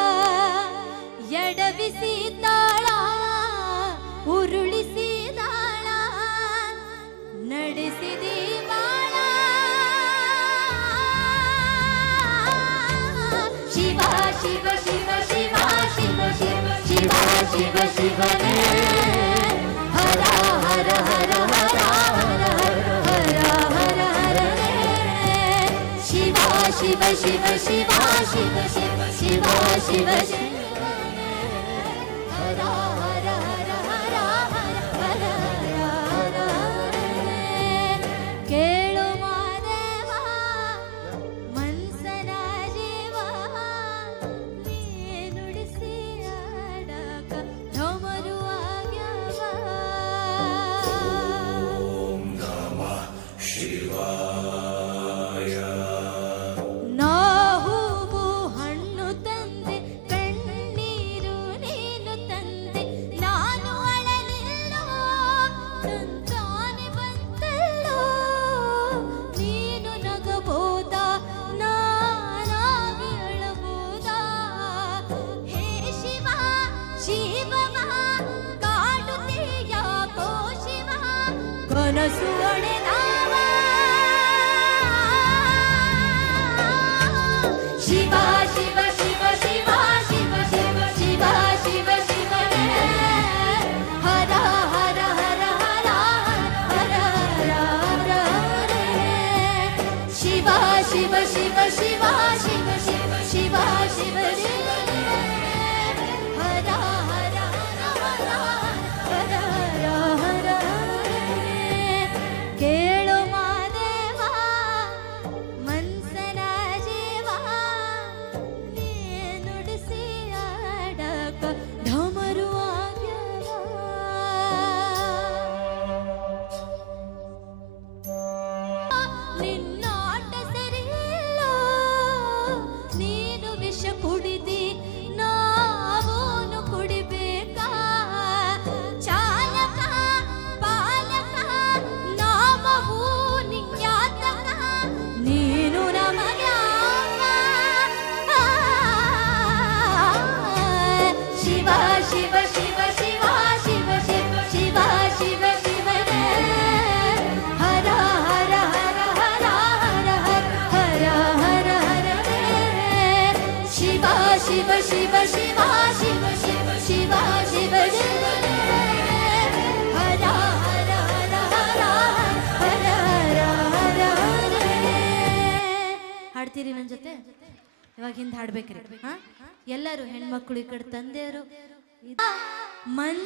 ಎಡವಿಸಿ ತಾಳ ಉರುಳಿಸಿ ದಾಳ ನಡೆಸಿದಿ ಬಾಳ, ಶಿವ ಶಿವ ಶಿವ ಶಿವ ಶಿವ ಶಿವ ಶಿವ ಶಿವ ಶಿವನೇ, ಹರ ಹರ ಹರ ಹರ ಹರ ಹರ ಹರ ಹರನೇ, ಶಿವ ಶಿವ ಶಿವ ಶಿವ ಶಿವ ಶಿವ ಶಿವ ಶಿವ ಶಿವನೇ, ಹರ ಹರ ಹರ ಹರ ಹರ ಹರ ಹರ ಹರನೇ. ಕೇಳು ಮಾದೇವ ಮನ್ಸನ ಜೀವ ನಂತಾನೆ ಬಂತಲ್ಲೋ ನೀನು ನಗಬೋದಾ ನಾನಾಗಿ ಅಳಬೋದಾ ಹೇ ಶಿವ ಶಿವವ ಕಾಡುತ್ತೀಯಾಕೋ ಶಿವ ಕನಸು ಒಡೆದಾವ ಶಿವ ಶಿವ ಶಿವ ಶಿವ ಶಿವ ಶಿವ ಶಿವ ಶಿವ ಶಿವನೇ ಹರ ಹರ ಹರ ಹರ ಹರ ಹರ ಹರ ಹರೇ ಶಿವ ಶಿವ ಶಿವ ಶಿವ ಶಿವ ಶಿವ ಶಿವ ಶಿವ ಶಿವನೇ ಹರ ಹರ ಹರ ಹರ ಹರ ಹರ ಹರೇ ಕೇಳು ಮಾದೇವ ಮನ್ಸನ ಜೀವ ನೀ ನುಡಿಸಿ ಆಡಕ ಢಮರು ಆಗ್ಯಾವ ನಿನ್ನಾಟ ಸರಿಯಿಲ್ಲೋ ನೀನು ವಿಷ ಕುಡಿದಿ ನಾವೂನು ಕುಡಿಬೇಕಾ ಚಾಲಕ ಪಾಲಕ ನಾಮವೂ ನಿಂಗ್ಯಾತಕ ನೀನು ನಮಗ್ಯಾವ ಶಿವ ಶಿವ ಶಿವ ಶಿವ ಶಿವ ಶಿವ ಶಿವ ಶಿವ ಶಿವನೇ ಹರ ಹರ ಹರ ಹರ ಹರ ಹರ ಹರ ಹರ ಹರೇ ಶಿವ ಶಿವ ಶಿವ ಶಿವ ಶಿವ ಶಿವ ಶಿವ ಶಿವ ಶಿವನೇ ಹರ ಹರ ಹರ ಹರ ಹರ ಹರ ಹರ ಹರೇ ಹಾಡ್ತೀರಿ ನನ್ನ ಜೊತೆ ಇವಾಗ ಹಿಂದೆ ಹಾಡ್ಬೇಕ್ರಿ ಹಾ ಎಲ್ಲರೂ ಹೆಣ್ಮಕ್ಳು ಈ ಕಡೆ ತಂದೆಯರು ಮನ್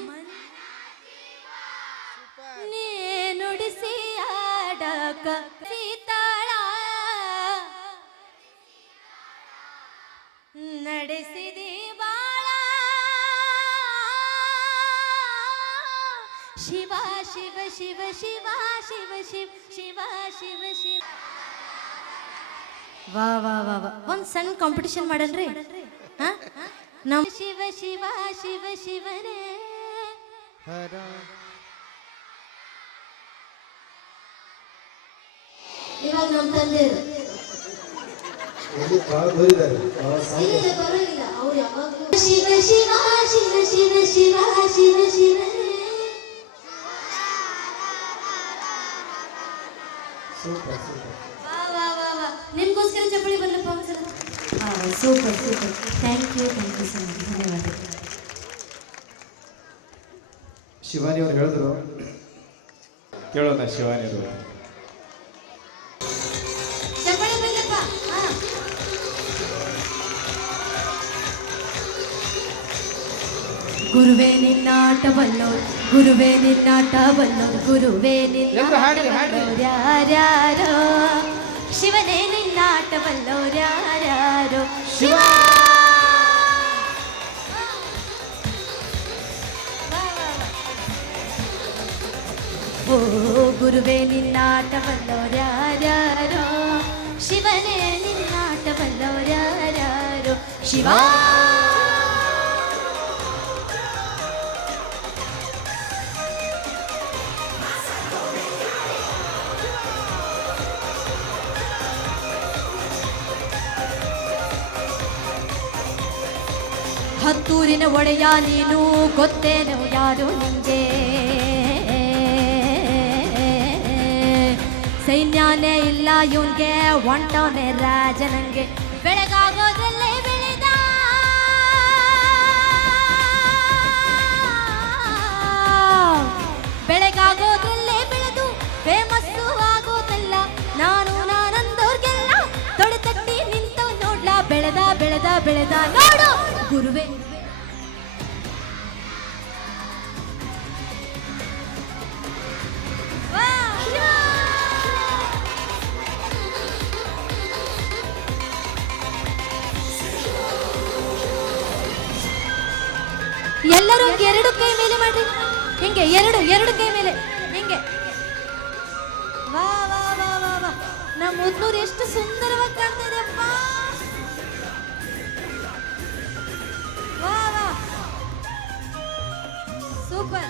ನೀ ನುಡಿಸಿ ಆಡಕ ಸೀತಾಳ ನಡೆಸಿದಿ ಬಾಳ ಶಿವ ಶಿವ ಶಿವ ಶಿವ ಶಿವ ಶಿವ ಶಿವ ಶಿವ ಶಿವ ವಾ ವಾ ವಾ ವಾ ಒಂದ್ ಸಣ್ಣ ಕಾಂಪಿಟಿಷನ್ ಮಾಡನ್ರಿ ಹಾ ನಮ್ ಶಿವ ಶಿವ ಶಿವ ಶಿವನೇ ಹರ ಇವಾಗ ನಮ್ಮ ತಂದೆಯರು ಇಲ್ಲ ಬರೋದಿಲ್ಲ ಅವ್ರು ಯಾವಾಗಲೂ ಶಿವ ಶಿವ ಶಿವ ಶಿವ ಶಿವ ಶಿವ ಶಿವನೇ ವಾ ವಾ ವಾ ವಾ ನಿಮ್ಗೋಸ್ಕರ ಚಪ್ಪಳಿ ಬರಲಪ್ಪ ಒಂದ್ಸಲ super super thank you so much ಧನ್ಯವಾದಗಳು ಶಿವಾನಿ ಅವ್ರು ಹೇಳಿದ್ರು ಕೇಳೋಣ ಶಿವಾನಿಯರು ಚಪ್ಪಳಿ ಬರಲಪ್ಪ ಗುರುವೇ ನಿನ್ನಾಟ ಬಲ್ಲೋರು ಗುರುವೇ ನಿನ್ನಾಟ ಬಲ್ಲೋರು ಗುರುವೇ ನಿನ್ನಾಟ ಯಾರ್ಯಾರೋ ಶಿವನೇ ನಿನ್ನಾಟ ಬಲ್ಲೋರು ಯಾರ್ಯಾರೋ ಶಿವ ಓ ಗುರುವೇ ನಿನ್ನಾಟ ಬಲ್ಲೋರು ಯಾರ್ಯಾರೋ ಶಿವನೇ ನಿನ್ನಾಟ ಬಲ್ಲೋರು ಯಾರ್ಯಾರೋ ಶಿವ ಹತ್ತೂರಿನ ಒಡೆಯ ನೀನು ಗೊತ್ತೇನು ಯಾರು ನಿಂಗೆ ಸೈನ್ಯನೇ ಇಲ್ಲ ಇವನ್ಗೆ ಒಂಟವನೇ ರಾಜನಂಗೆ ಬೆಳಗಾಗೋದ್ರಲ್ಲೇ ಬೆಳೆದ ಬೆಳಗಾಗೋದ್ರಲ್ಲೇ ಬೆಳೆದು ಫೇಮಸ್ಸು ಆಗೋದಲ್ಲ ನಾನು ನಾನಂದೋರ್ಗೆಲ್ಲ ತೊಡೆತಟ್ಟಿ ನಿಂತವ್ ನೋಡ್ಲಾ ಬೆಳೆದ ಬೆಳೆದ ಬೆಳೆದ ನೋಡು ಗುರುವೇ ಎಲ್ಲರೂ ಎರಡು ಕೈ ಮೇಲೆ ಮಾಡಿ ಹಿಂಗೆ ಎರಡು ಕೈ ಮೇಲೆ ಹಿಂಗೆ ವಾ ವಾ ವಾ ವಾ ವಾ ನಮ್ಮ ಮುದ್ನೂರು ಎಷ್ಟು ಸುಂದರವಾಗಿ ಕಾಣ್ತಾರೆ ಅಪ್ಪ ವಾ ವಾ ಸೂಪರ್